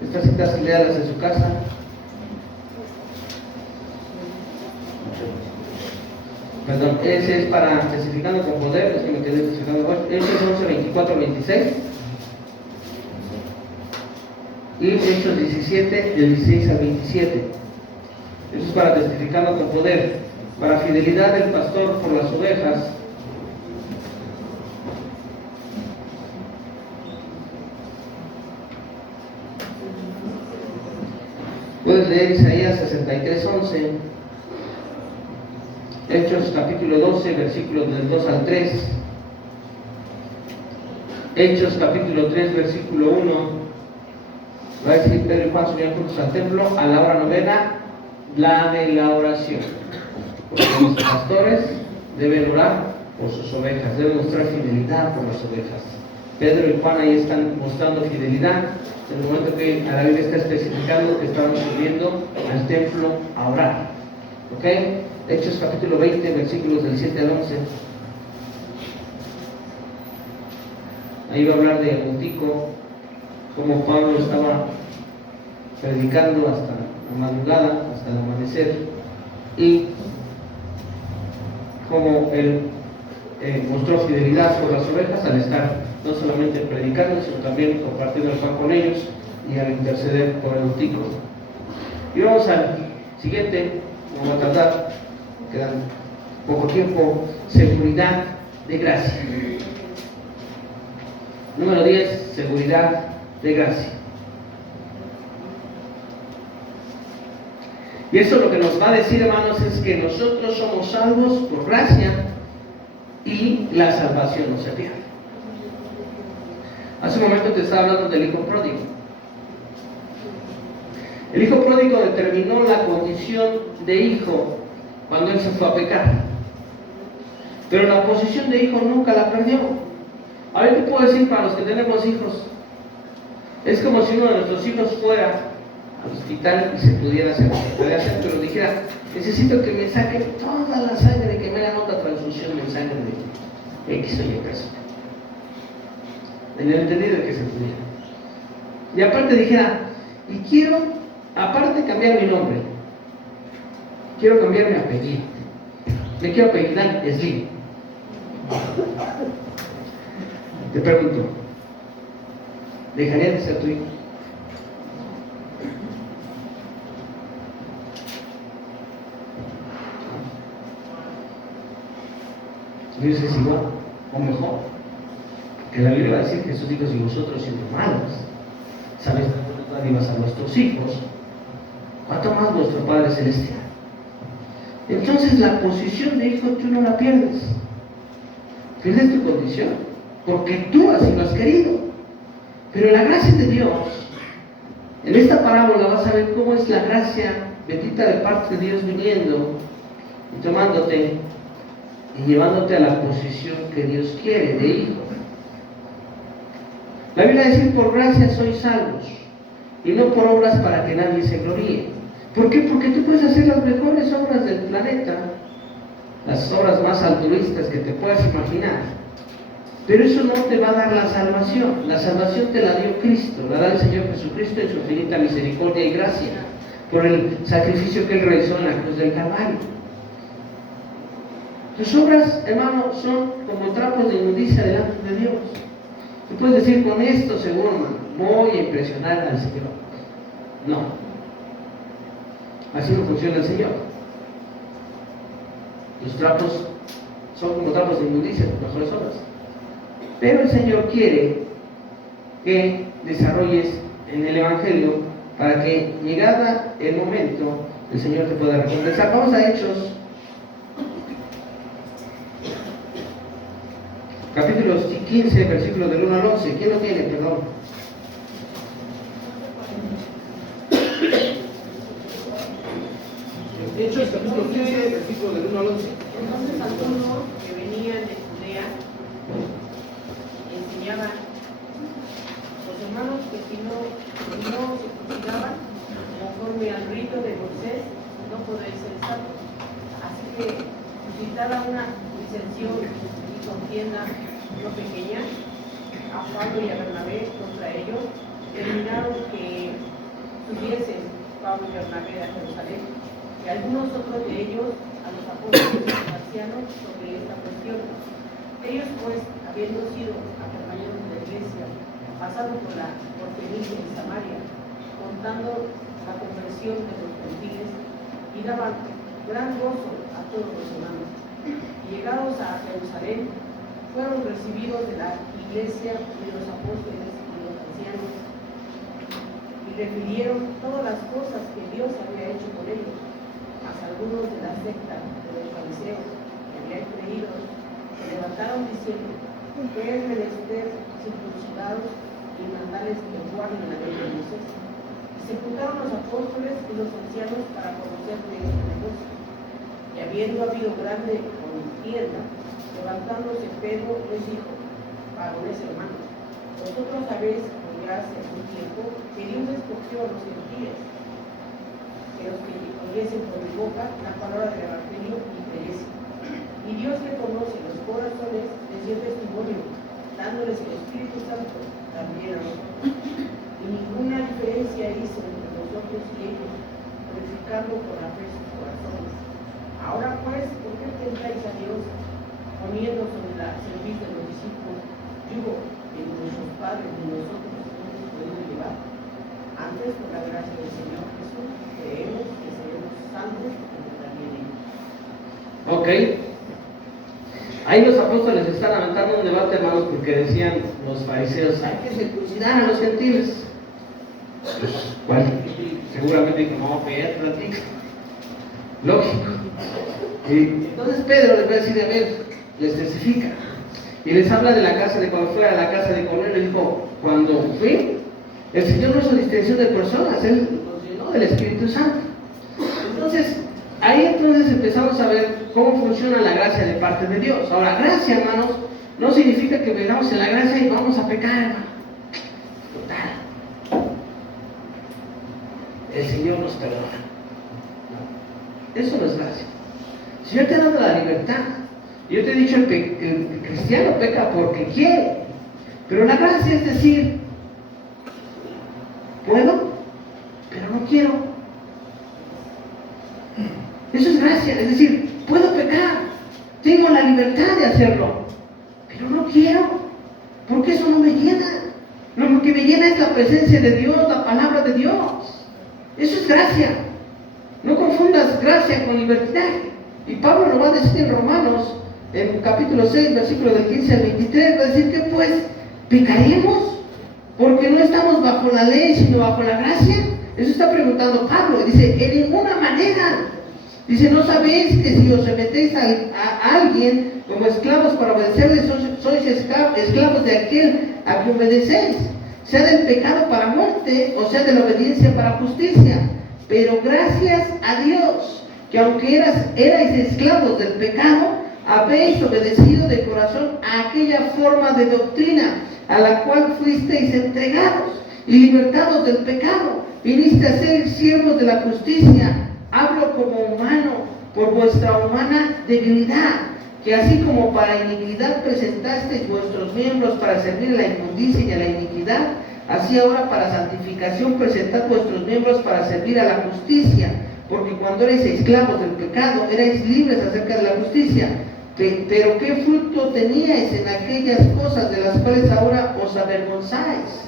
Estas citas léalas en su casa. Perdón, ese es para testificando con poder, es que me quedé testificando. Hechos 11, 24 al 26. Y Hechos 17, del 16 al 27. Eso es para testificando con poder, para fidelidad del pastor por las ovejas. Puedes leer Isaías 63, 11. Hechos capítulo 12, versículos del 2 al 3. Hechos capítulo 3, versículo 1. Va a decir Pedro y Juan subían juntos al templo a la hora novena, la de la oración. Porque los pastores deben orar por sus ovejas, deben mostrar fidelidad por las ovejas. Pedro y Juan ahí están mostrando fidelidad. En el momento que a la Biblia está especificando que estaban subiendo al templo a orar. ¿Ok? Hechos capítulo 20, versículos del 7 al 11. Ahí va a hablar de Eutico, como Pablo estaba predicando hasta la madrugada, hasta el amanecer, y como él mostró fidelidad por las ovejas al estar no solamente predicando, sino también compartiendo el pan con ellos y al interceder por el Eutico. Y vamos al siguiente, vamos a tratar, quedan poco tiempo, seguridad de gracia. Número 10, seguridad de gracia. Y eso lo que nos va a decir, hermanos, es que nosotros somos salvos por gracia y la salvación no se pierde. Hace un momento te estaba hablando del hijo pródigo. El hijo pródigo determinó la condición de hijo cuando él se fue a pecar. Pero la posición de hijo nunca la perdió. A ver, ¿qué puedo decir para los que tenemos hijos? Es como si uno de nuestros hijos fuera al hospital y se pudiera hacer, pero dijera, necesito que me saquen toda la sangre, que me hagan otra transfusión de sangre de X o Y persona. En el entendido de que se pudiera. Y aparte dijera, y quiero, aparte cambiar mi nombre, quiero cambiar mi apellido. Me quiero apellidar Slim. Te pregunto, ¿dejaría de ser tu hijo? Dios es igual o mejor. Que la Biblia va a decir que sus hijos y vosotros siendo malos, sabéis dar dádivas a vuestros hijos, cuanto más vuestro Padre Celestial. Entonces la posición de hijo tú no la pierdes. Pierdes tu condición, porque tú así lo has querido. Pero la gracia de Dios, en esta parábola vas a ver cómo es la gracia bendita de parte de Dios viniendo y tomándote y llevándote a la posición que Dios quiere de hijo. La Biblia dice, por gracia sois salvos, y no por obras para que nadie se gloríe. ¿Por qué? Porque tú puedes hacer las mejores obras del planeta, las obras más altruistas que te puedas imaginar, pero eso no te va a dar la salvación. La salvación te la dio Cristo, la da el Señor Jesucristo en su infinita misericordia y gracia, por el sacrificio que Él realizó en la cruz del Calvario. Tus obras, hermano, son como trapos de inmundicia delante de Dios. Tú puedes decir, con esto seguro, hermano, voy a impresionar al Señor. No. Así no funciona el Señor. Tus trapos son como trapos de inmundicia, tus mejores obras. Pero el Señor quiere que desarrolles en el Evangelio para que, llegada el momento, el Señor te pueda recompensar. Vamos a Hechos, capítulo 15, versículos del 1 al 11. ¿Quién lo tiene? Perdón. Hechos, capítulo 15, versículos del 1 al 11. Entonces algunos que venían de Judea enseñaban, los hermanos que si no se circuncidaban conforme al rito de Moisés, no podéis ser salvos. Así que suscitaba una disensión y contienda no pequeña a Pablo y a Bernabé contra ellos. Determinaron que subiesen Pablo y Bernabé a Jerusalén, y algunos otros de ellos a los apóstoles y los ancianos sobre esta cuestión. Ellos pues, habiendo sido acompañados de la iglesia, pasaron por Fenicia y Samaria, contando la conversión de los gentiles, y daban gran gozo a todos los hermanos. Y llegados a Jerusalén, fueron recibidos de la iglesia de los apóstoles y los ancianos, y refirieron todas las cosas que Dios había hecho con ellos. Mas algunos de la secta de los fariseos que habían creído se levantaron diciendo que es menester circuncidados y mandarles que guarden la ley de Moisés. Y se juntaron los apóstoles y los ancianos para conocer de este negocio. Y habiendo habido grande contienda, levantándose Pedro les dijo: varones hermanos, vosotros sabéis que ya hace un tiempo que Dios escogió a los gentiles, que los que oyesen por mi boca la palabra del Evangelio y creyesen. Y Dios que conoce los corazones les dio testimonio, dándoles el Espíritu Santo también a nosotros. Y ninguna diferencia hizo entre nosotros y ellos, purificando con la fe sus corazones. Ahora pues, ¿por qué tentáis a Dios, poniendo sobre la cerviz de los discípulos yugo que nuestros padres y nosotros hemos podido llevar? Antes, por la gracia del Señor Jesús, creemos que seremos salvos como también ellos. Ok. Ahí los apóstoles están aventando un debate, hermanos, porque decían los fariseos, hay que circuncidar a los gentiles. ¿Cuál? Seguramente dijo, no, Pedro, platica. Lógico. Y entonces Pedro les va a decir, a ver, les testifica. Y les habla de la casa de cuando fue a la casa de Cornelio y dijo, cuando fue, el Señor no hizo distinción de personas, Él nos llenó del Espíritu Santo. Entonces, ahí empezamos a ver cómo funciona la gracia de parte de Dios. Ahora, gracia, hermanos, no significa que vengamos en la gracia y vamos a pecar, hermano. Total. El Señor nos perdona. Eso no es gracia. Si yo te he dado la libertad, yo te he dicho que el cristiano peca porque quiere, pero la gracia es decir, puedo, pero no quiero. Eso es gracia, es decir, puedo pecar, tengo la libertad de hacerlo, pero no quiero, porque eso no me llena. Lo que me llena es la presencia de Dios, la palabra de Dios. Eso es gracia. No confundas gracia con libertinaje. Y Pablo lo va a decir en Romanos, en capítulo 6, versículo del 15 al 23, va a decir que pues pecaremos porque no estamos bajo la ley, sino bajo la gracia. Eso está preguntando Pablo. Dice, en ninguna manera. Dice, ¿no sabéis que si os sometéis a alguien como esclavos para obedecerle, sois esclavos de aquel a que obedecéis? Sea del pecado para muerte, o sea de la obediencia para justicia. Pero gracias a Dios, que aunque erais esclavos del pecado, habéis obedecido de corazón a aquella forma de doctrina a la cual fuisteis entregados y libertados del pecado. Viniste a ser siervos de la justicia. Hablo como humano por vuestra humana debilidad, que así como para iniquidad presentasteis vuestros miembros para servir a la inmundicia y a la iniquidad, así ahora para santificación presentad vuestros miembros para servir a la justicia, porque cuando erais esclavos del pecado, erais libres acerca de la justicia. Pero ¿qué fruto teníais en aquellas cosas de las cuales ahora os avergonzáis?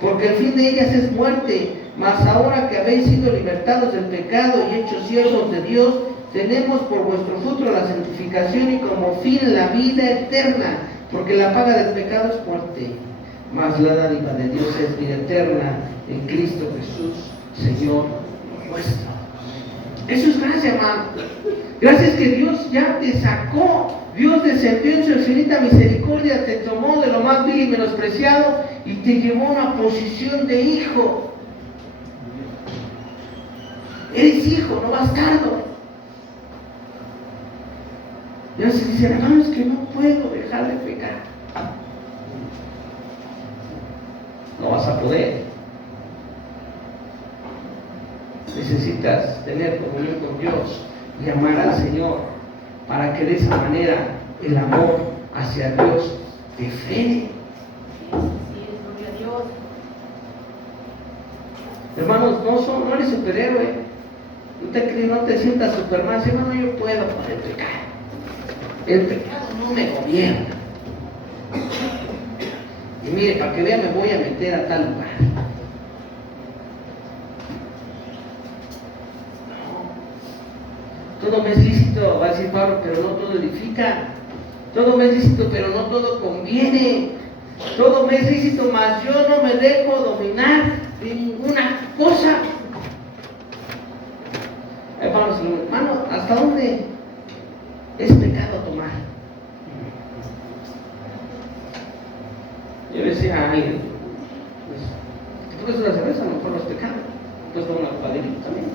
Porque el fin de ellas es muerte. Mas ahora que habéis sido libertados del pecado y hechos siervos de Dios, tenemos por vuestro fruto la santificación y como fin la vida eterna, porque la paga del pecado es muerte, mas la dádiva de Dios es vida eterna en Cristo Jesús, Señor nuestro. Eso es gracia, hermano. Gracias que Dios ya te sacó. Dios descendió en su infinita misericordia, te tomó de lo más vil y menospreciado y te llevó a una posición de hijo. Eres hijo, no bastardo. Y a veces dicen, hermano, es que no puedo dejar de pecar. No vas a poder. Necesitas tener comunión con Dios y amar al Señor para que de esa manera el amor hacia Dios te frene. Hermanos, no eres superhéroe. No te sientas Superman. Si hermano, yo puedo con el pecado. El pecado no me gobierna. Y mire, para que vea, me voy a meter a tal lugar. No. Todo me es lícito, va a decir Pablo, pero no todo edifica. Todo me es lícito, pero no todo conviene. Todo me es lícito, mas yo no me dejo dominar de ninguna cosa. Hermano, ¿hasta dónde es pecado tomar? Yo decía a alguien, pues, tú puedes una cerveza, a lo mejor no es pecado. Puedes tomar una copa de vino también.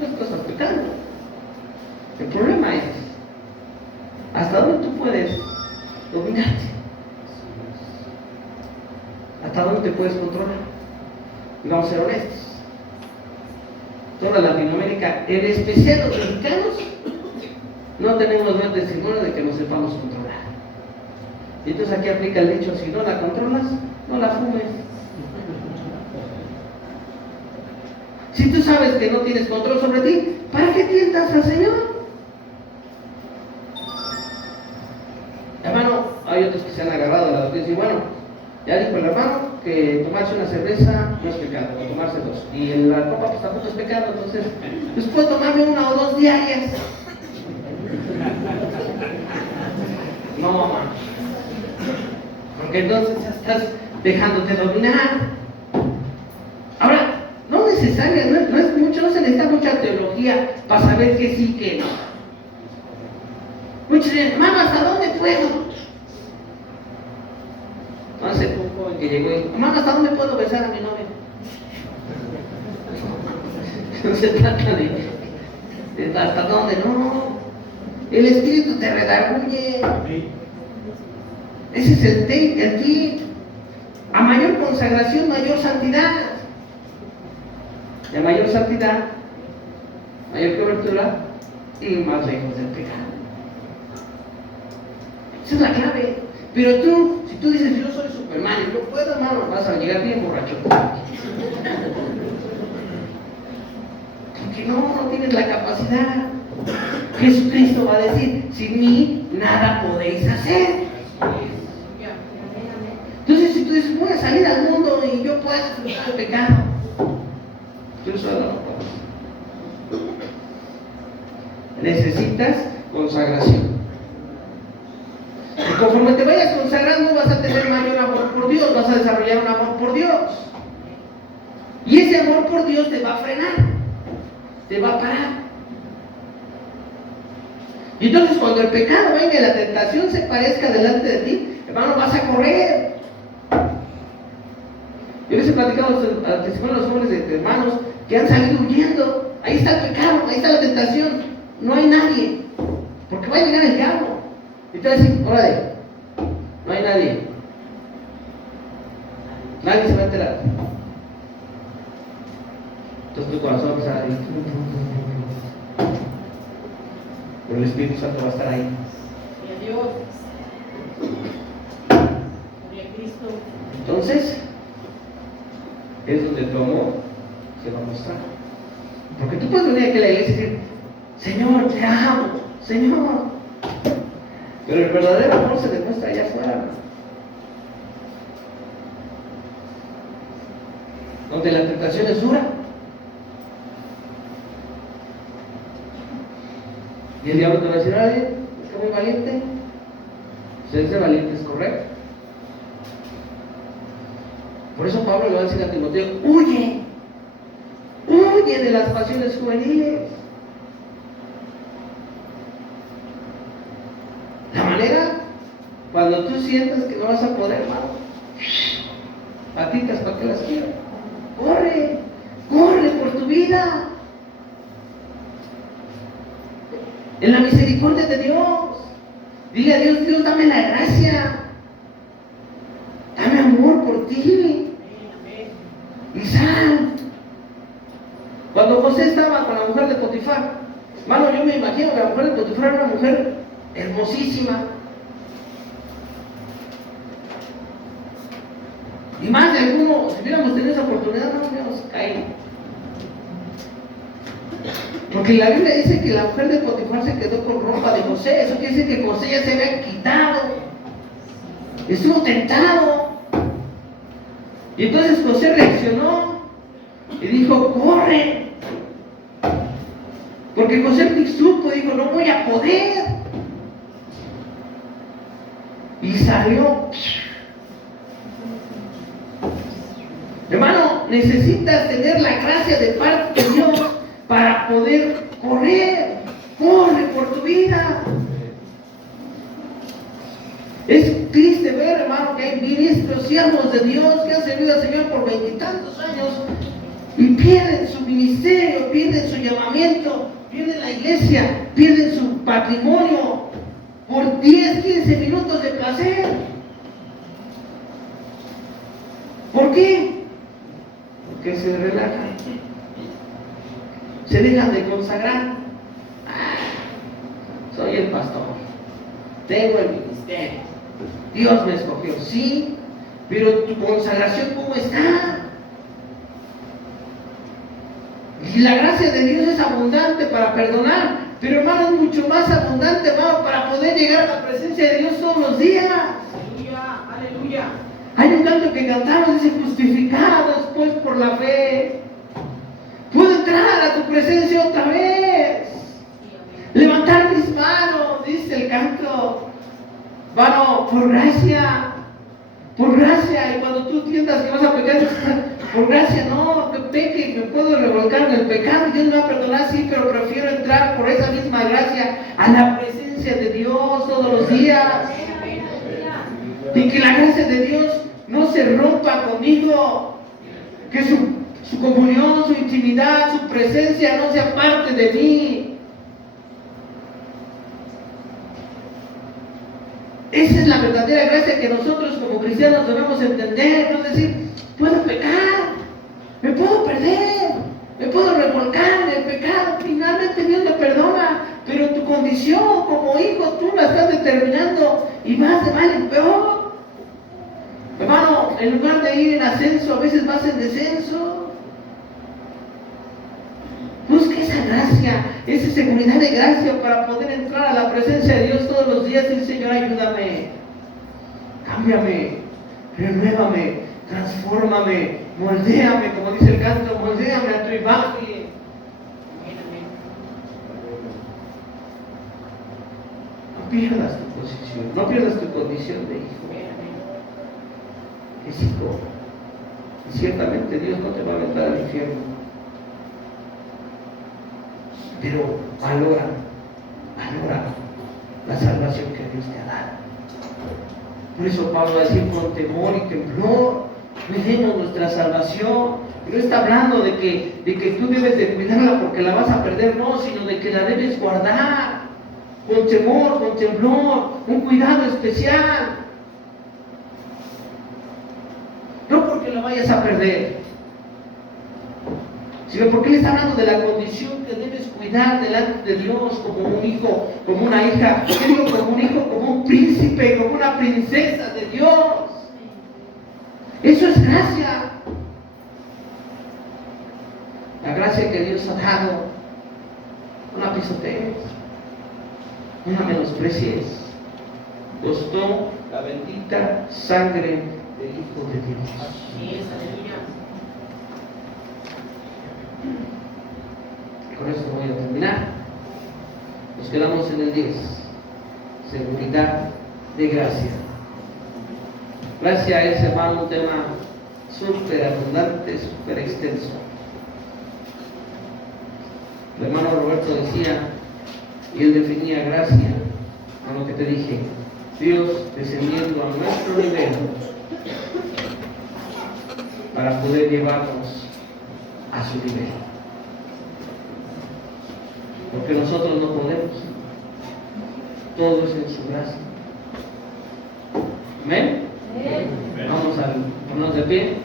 No estás pecando. El problema es, ¿hasta dónde tú puedes dominarte? ¿Hasta dónde te puedes controlar? Y vamos a ser honestos. Toda Latinoamérica, en especial los mexicanos, no tenemos buen testimonio de que nos sepamos controlar. Y entonces aquí aplica el dicho, si no la controlas, no la fumes. Si tú sabes que no tienes control sobre ti, ¿para qué tientas al Señor? Hermano, hay otros que se han agarrado de la doctrina y dicen, bueno, ya dijo el hermano que tomarse una cerveza no es pecado, o tomarse dos. Y la copa pues tampoco es pecado, entonces pues puedo tomarme una o dos diarias. No, mamá. Porque entonces ya estás dejándote dominar. Ahora, no es necesaria, no es mucho, no se necesita mucha teología para saber que sí, que no. Muchos dicen, hermano, ¿hasta dónde puedo? hace poco el que llegó y, mamá, ¿hasta dónde puedo besar a mi novia? No se trata de hasta dónde, no. El Espíritu te redarguye. Ese es el tip. A mayor consagración, mayor santidad. Y a mayor santidad, mayor cobertura y más lejos del pecado. Esa es la clave. Pero tú, si tú dices, yo soy Superman y no puedo, hermano, vas a llegar bien borracho. Porque no tienes la capacidad. Jesucristo va a decir, sin mí nada podéis hacer. Entonces, si tú dices, voy a salir al mundo y yo puedo disfrutar el pecado, tú solo no puedes. Necesitas consagración. Y conforme te vayas consagrando, vas a tener mayor amor por Dios, vas a desarrollar un amor por Dios. Y ese amor por Dios te va a frenar, te va a parar. Y entonces, cuando el pecado venga y la tentación se parezca delante de ti, hermano, vas a correr. Yo les he platicado al testimonio de los jóvenes de hermanos que han salido huyendo. Ahí está el pecado, ahí está la tentación. No hay nadie, porque va a llegar el diablo. Y te va a decir, órale, no hay nadie. Nadie se va a enterar. Entonces tu corazón va a empezar a ir. Pero el Espíritu Santo va a estar ahí. Y a Dios. Y a Cristo. Entonces, es donde tu amor se va a mostrar. Porque tú puedes venir aquí a la iglesia y decir, Señor, te amo, Señor. Pero el verdadero amor se demuestra allá afuera, donde la tentación es dura. Y el diablo te va a decir, oye, es muy valiente. Ser valiente es correcto. Por eso Pablo le va a decir a Timoteo, huye de las pasiones juveniles. La manera, cuando tú sientas que no vas a poder, hermano, patitas, ¿para qué las quiero? Corre por tu vida. En la misericordia de Dios. Dile a Dios, Dios, dame la gracia. Dame amor por ti. Y sal. Cuando José estaba con la mujer de Potifar, hermano, yo me imagino que la mujer de Potifar era una mujer hermosísima. Y más de alguno, si hubiéramos tenido esa oportunidad, no hubiéramos caído. Porque la Biblia dice que la mujer de Potifar se quedó con ropa de José. Eso quiere decir que José ya se había quitado. Estuvo tentado. Y entonces José reaccionó y dijo, corre. Porque José supo, dijo, no voy a poder. Y salió. Hermano, necesitas tener la gracia de parte de Dios para poder correr. Corre por tu vida. Es triste ver, hermano, que hay ministros, siervos de Dios que han servido al Señor por 20 y tantos años y pierden su ministerio, pierden su llamamiento, pierden la iglesia, pierden su patrimonio por 10, 15 minutos de placer. ¿Por qué? Porque se relajan, se dejan de consagrar. Soy el pastor, tengo el ministerio, Dios me escogió, sí, pero tu consagración, ¿cómo está? Y la gracia de Dios es abundante para perdonar, pero hermano, es mucho más abundante, hermano, para poder llegar a la presencia de Dios todos los días. Aleluya, aleluya. Hay un canto que cantamos, dice, justificados pues por la fe, puedo entrar a tu presencia otra vez, levantar mis manos, dice el canto, mano, por gracia, y cuando tú entiendas que vas a pecar, por gracia, no, que peque, me puedo revolcar en el pecado, Dios me va a perdonar, sí, pero prefiero entrar por esa misma gracia a la presencia de Dios todos los días. Y que la gracia de Dios no se rompa conmigo, que su comunión, su intimidad, su presencia no sea parte de mí. Esa es la verdadera gracia que nosotros como cristianos debemos entender, no decir, puedo pecar, me puedo perder, me puedo revolcar en el pecado, finalmente Dios me perdona, pero tu condición como hijo tú la estás determinando y vas de mal en peor. Hermano, en lugar de ir en ascenso, a veces vas en descenso. Busca esa gracia, esa seguridad de gracia para poder entrar a la presencia de Dios todos los días y decir, Señor, ayúdame, cámbiame, renuévame, transfórmame, moldéame, como dice el canto, moldéame a tu imagen. No pierdas tu posición, no pierdas tu condición de hijo. Es hijo. Y ciertamente Dios no te va a aventar al infierno. Pero valora la salvación que Dios te ha dado. Por eso Pablo va a decir con temor y temblor, cuidemos nuestra salvación. No está hablando de que tú debes de cuidarla porque la vas a perder, no, sino de que la debes guardar con temor, con temblor, un cuidado especial. No porque la vayas a perder, sino porque Él está hablando de la condición que debes cuidar delante de Dios como un hijo, como una hija, yo digo como un hijo, como un príncipe, como una princesa de Dios. Eso es gracia. La gracia que Dios ha dado, no la pisotees, no la menosprecies. Costó la bendita sangre del Hijo de Dios. Con eso voy a terminar. Nos quedamos en el 10. Seguridad de gracia. Gracia es, hermano, un tema súper abundante, súper extenso. El hermano Roberto decía, y él definía gracia con lo que te dije: Dios descendiendo a nuestro nivel para poder llevarnos a su nivel. Porque nosotros no podemos. Todo es en su gracia. ¿Amén? Vamos a ponernos de pie.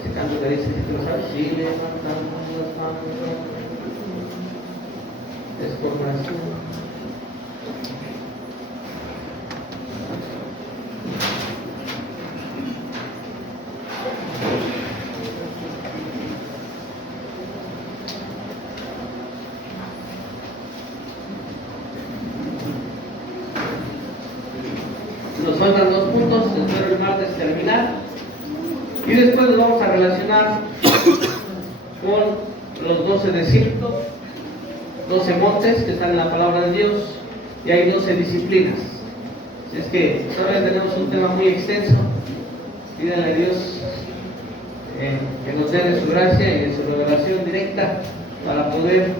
Ese canto que dice, ¿sí lo sabes? Sí, levantamos las manos. Es por gracia. Nos faltan 2 puntos, espero el martes terminar. Y después nos vamos a relacionar con los 12 desiertos, 12 montes que están en la palabra de Dios, y hay 12 disciplinas. Así es que todavía tenemos un tema muy extenso. Pídanle a Dios que nos dé de su gracia y de su revelación directa para poder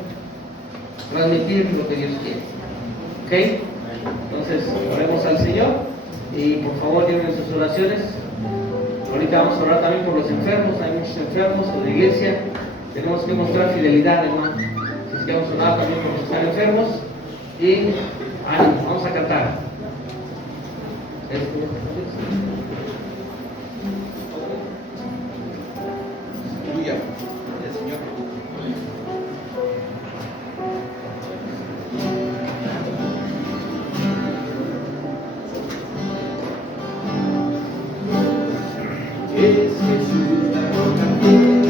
transmitir lo que Dios quiere. ¿Ok? Entonces, oremos al Señor. Y por favor lleven sus oraciones. Ahorita vamos a orar también por los enfermos. Hay muchos enfermos en la iglesia. Tenemos que mostrar fidelidad, hermano. Así es que vamos a orar también por los que están enfermos. Y ánimo, vamos a cantar. Aleluya. El Señor. Es Jesús la roca fiel,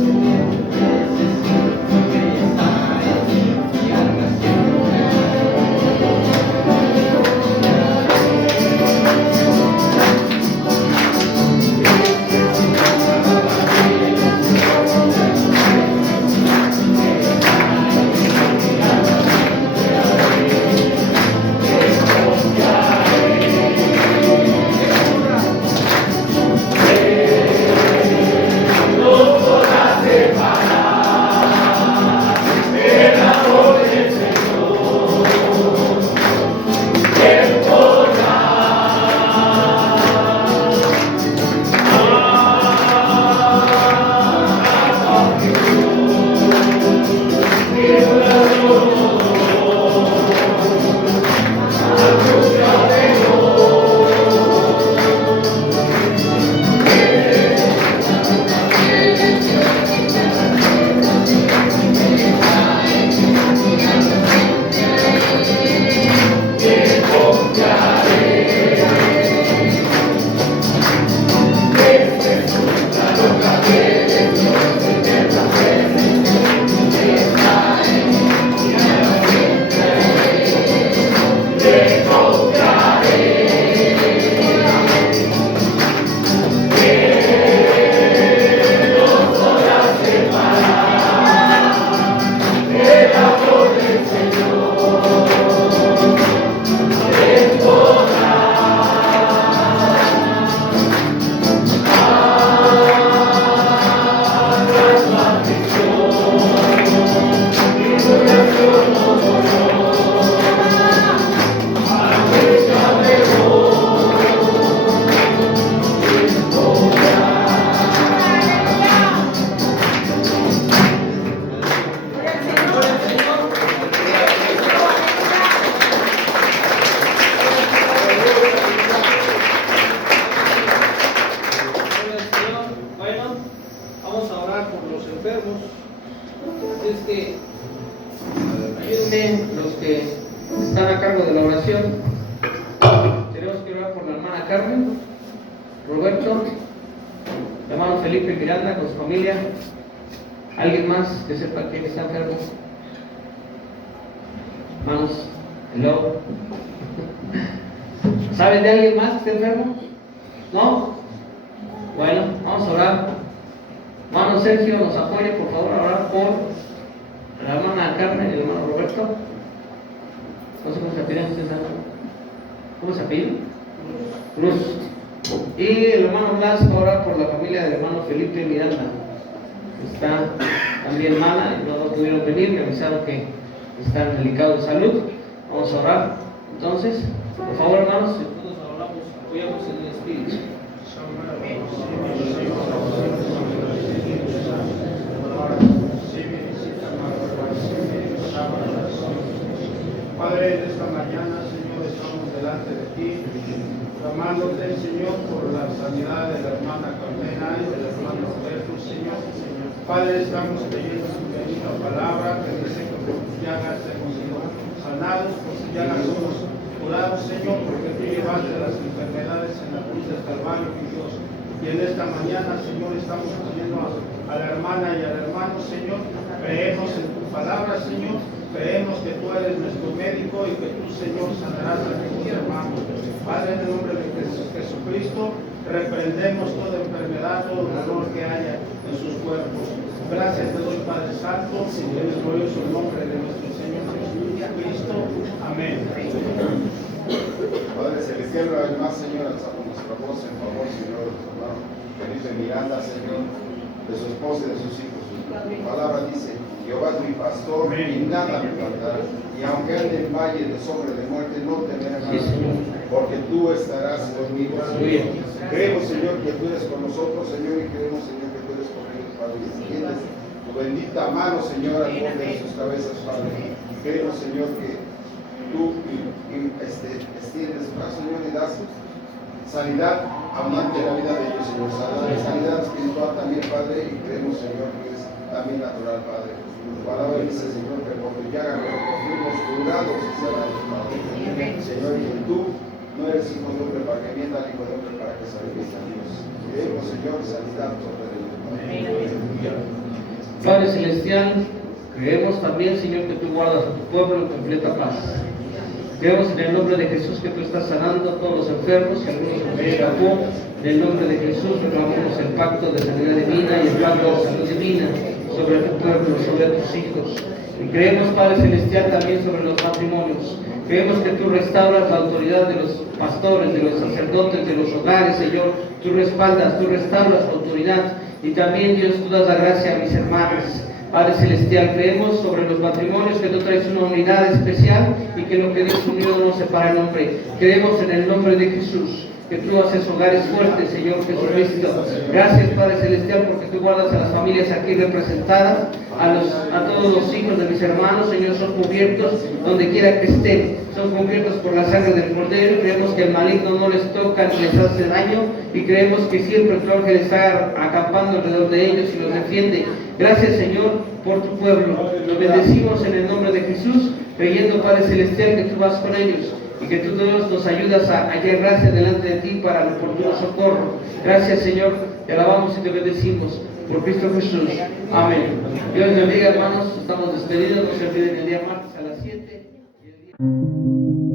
Señor, necesito que está en mi salvación. Es de la oración, tenemos que orar por la hermana Carmen, Roberto, el hermano Felipe Miranda con su familia. ¿Alguien más que sepa quién está enfermo? Hermanos, hello. ¿Saben de alguien más que está enfermo? ¿No? Bueno, vamos a orar. Hermano Sergio, nos apoya por favor a orar por la hermana Carmen y el hermano Roberto. No sé cómo se apellidan ustedes. ¿Cómo se apellidan? Cruz. Y el hermano Blas va a orar por la familia del hermano Felipe Miranda. Está también mala y no pudieron venir, me avisaron que están delicados de salud. Vamos a orar. Entonces, por favor, hermanos, si todos oramos, apoyamos en el Espíritu. Padre, en esta mañana, Señor, estamos delante de ti, clamándote, Señor, por la sanidad de la hermana Carmena y del hermano Roberto, Señor. Padre, estamos creyendo en tu bendita palabra que dice que por tus llagas hemos sido sanados, por tus llagas somos curados, Señor, porque tú llevaste las enfermedades en la cruz del Calvario, mi Dios. Y en esta mañana, Señor, estamos poniendo a la hermana y al hermano, Señor. Creemos en tu palabra, Señor. Creemos que tú eres nuestro médico y que tú, Señor, sanarás a nuestros hermanos. Padre, en el nombre de Jesucristo, reprendemos toda enfermedad, todo dolor que haya en sus cuerpos. Gracias te doy, Padre Santo, y en el glorioso nombre de nuestro Señor Jesucristo. Amén. Padre Celestial, una vez más, Señor, alzamos nuestra voz en favor, Señor, de tu hermano Felipe Miranda, Señor, de su esposa y de sus hijos. Tu palabra dice: Jehová es mi pastor y nada me faltará. Y aunque ande en valle de sombra de muerte, no temeré nada, porque tú estarás conmigo. Creemos, Señor, que tú eres con nosotros, Señor, y creemos, Señor, que tú eres con ellos, Padre. Y extiendes tu bendita mano, Señor, al borde de sus cabezas, Padre. Y creemos, Señor, que tú extiendes tu brazo, Señor, y das sanidad abundante en la vida de ellos, Señor. Sanidad espiritual también, Padre, y creemos, Señor, que es también natural, Padre. Tu palabra dice, Señor, que por tu llaga fuimos curados y sanados, Padre. Señor, y tú no eres hijo de hombre para que mienta, ni hijo de hombre para que salve a Dios. Creemos, Señor, sanidad sobre ellos, Padre. Padre Celestial, creemos también, Señor, que tú guardas a tu pueblo en completa paz. Creemos en el nombre de Jesús que tú estás sanando a todos los enfermos, que algunos nos escapó. En el nombre de Jesús reclamamos el pacto de sanidad divina y el pacto de salud divina sobre tu pueblo, sobre tus hijos. Y creemos, Padre Celestial, también sobre los matrimonios. Creemos que tú restauras la autoridad de los pastores, de los sacerdotes, de los hogares, Señor. Tú respaldas, tú restauras tu autoridad. Y también, Dios, tú das la gracia a mis hermanos. Padre Celestial, creemos sobre los matrimonios que tú traes una unidad especial y que lo que Dios unió no separa el hombre. Creemos en el nombre de Jesús, que tú haces hogares fuertes, Señor Jesucristo. Gracias, Padre Celestial, porque tú guardas a las familias aquí representadas, a todos los hijos de mis hermanos, Señor, son cubiertos donde quiera que estén, son cubiertos por la sangre del Cordero. Creemos que el maligno no les toca ni les hace daño, y creemos que siempre tu ángel está acampando alrededor de ellos y los defiende. Gracias, Señor, por tu pueblo. Lo bendecimos en el nombre de Jesús, creyendo, Padre Celestial, que tú vas con ellos y que tú Dios nos ayudas a hallar gracia delante de ti para el oportuno socorro. Gracias, Señor, te alabamos y te bendecimos por Cristo Jesús. Amén. Dios les bendiga, hermanos. Estamos despedidos. No se olviden el día martes a las 7.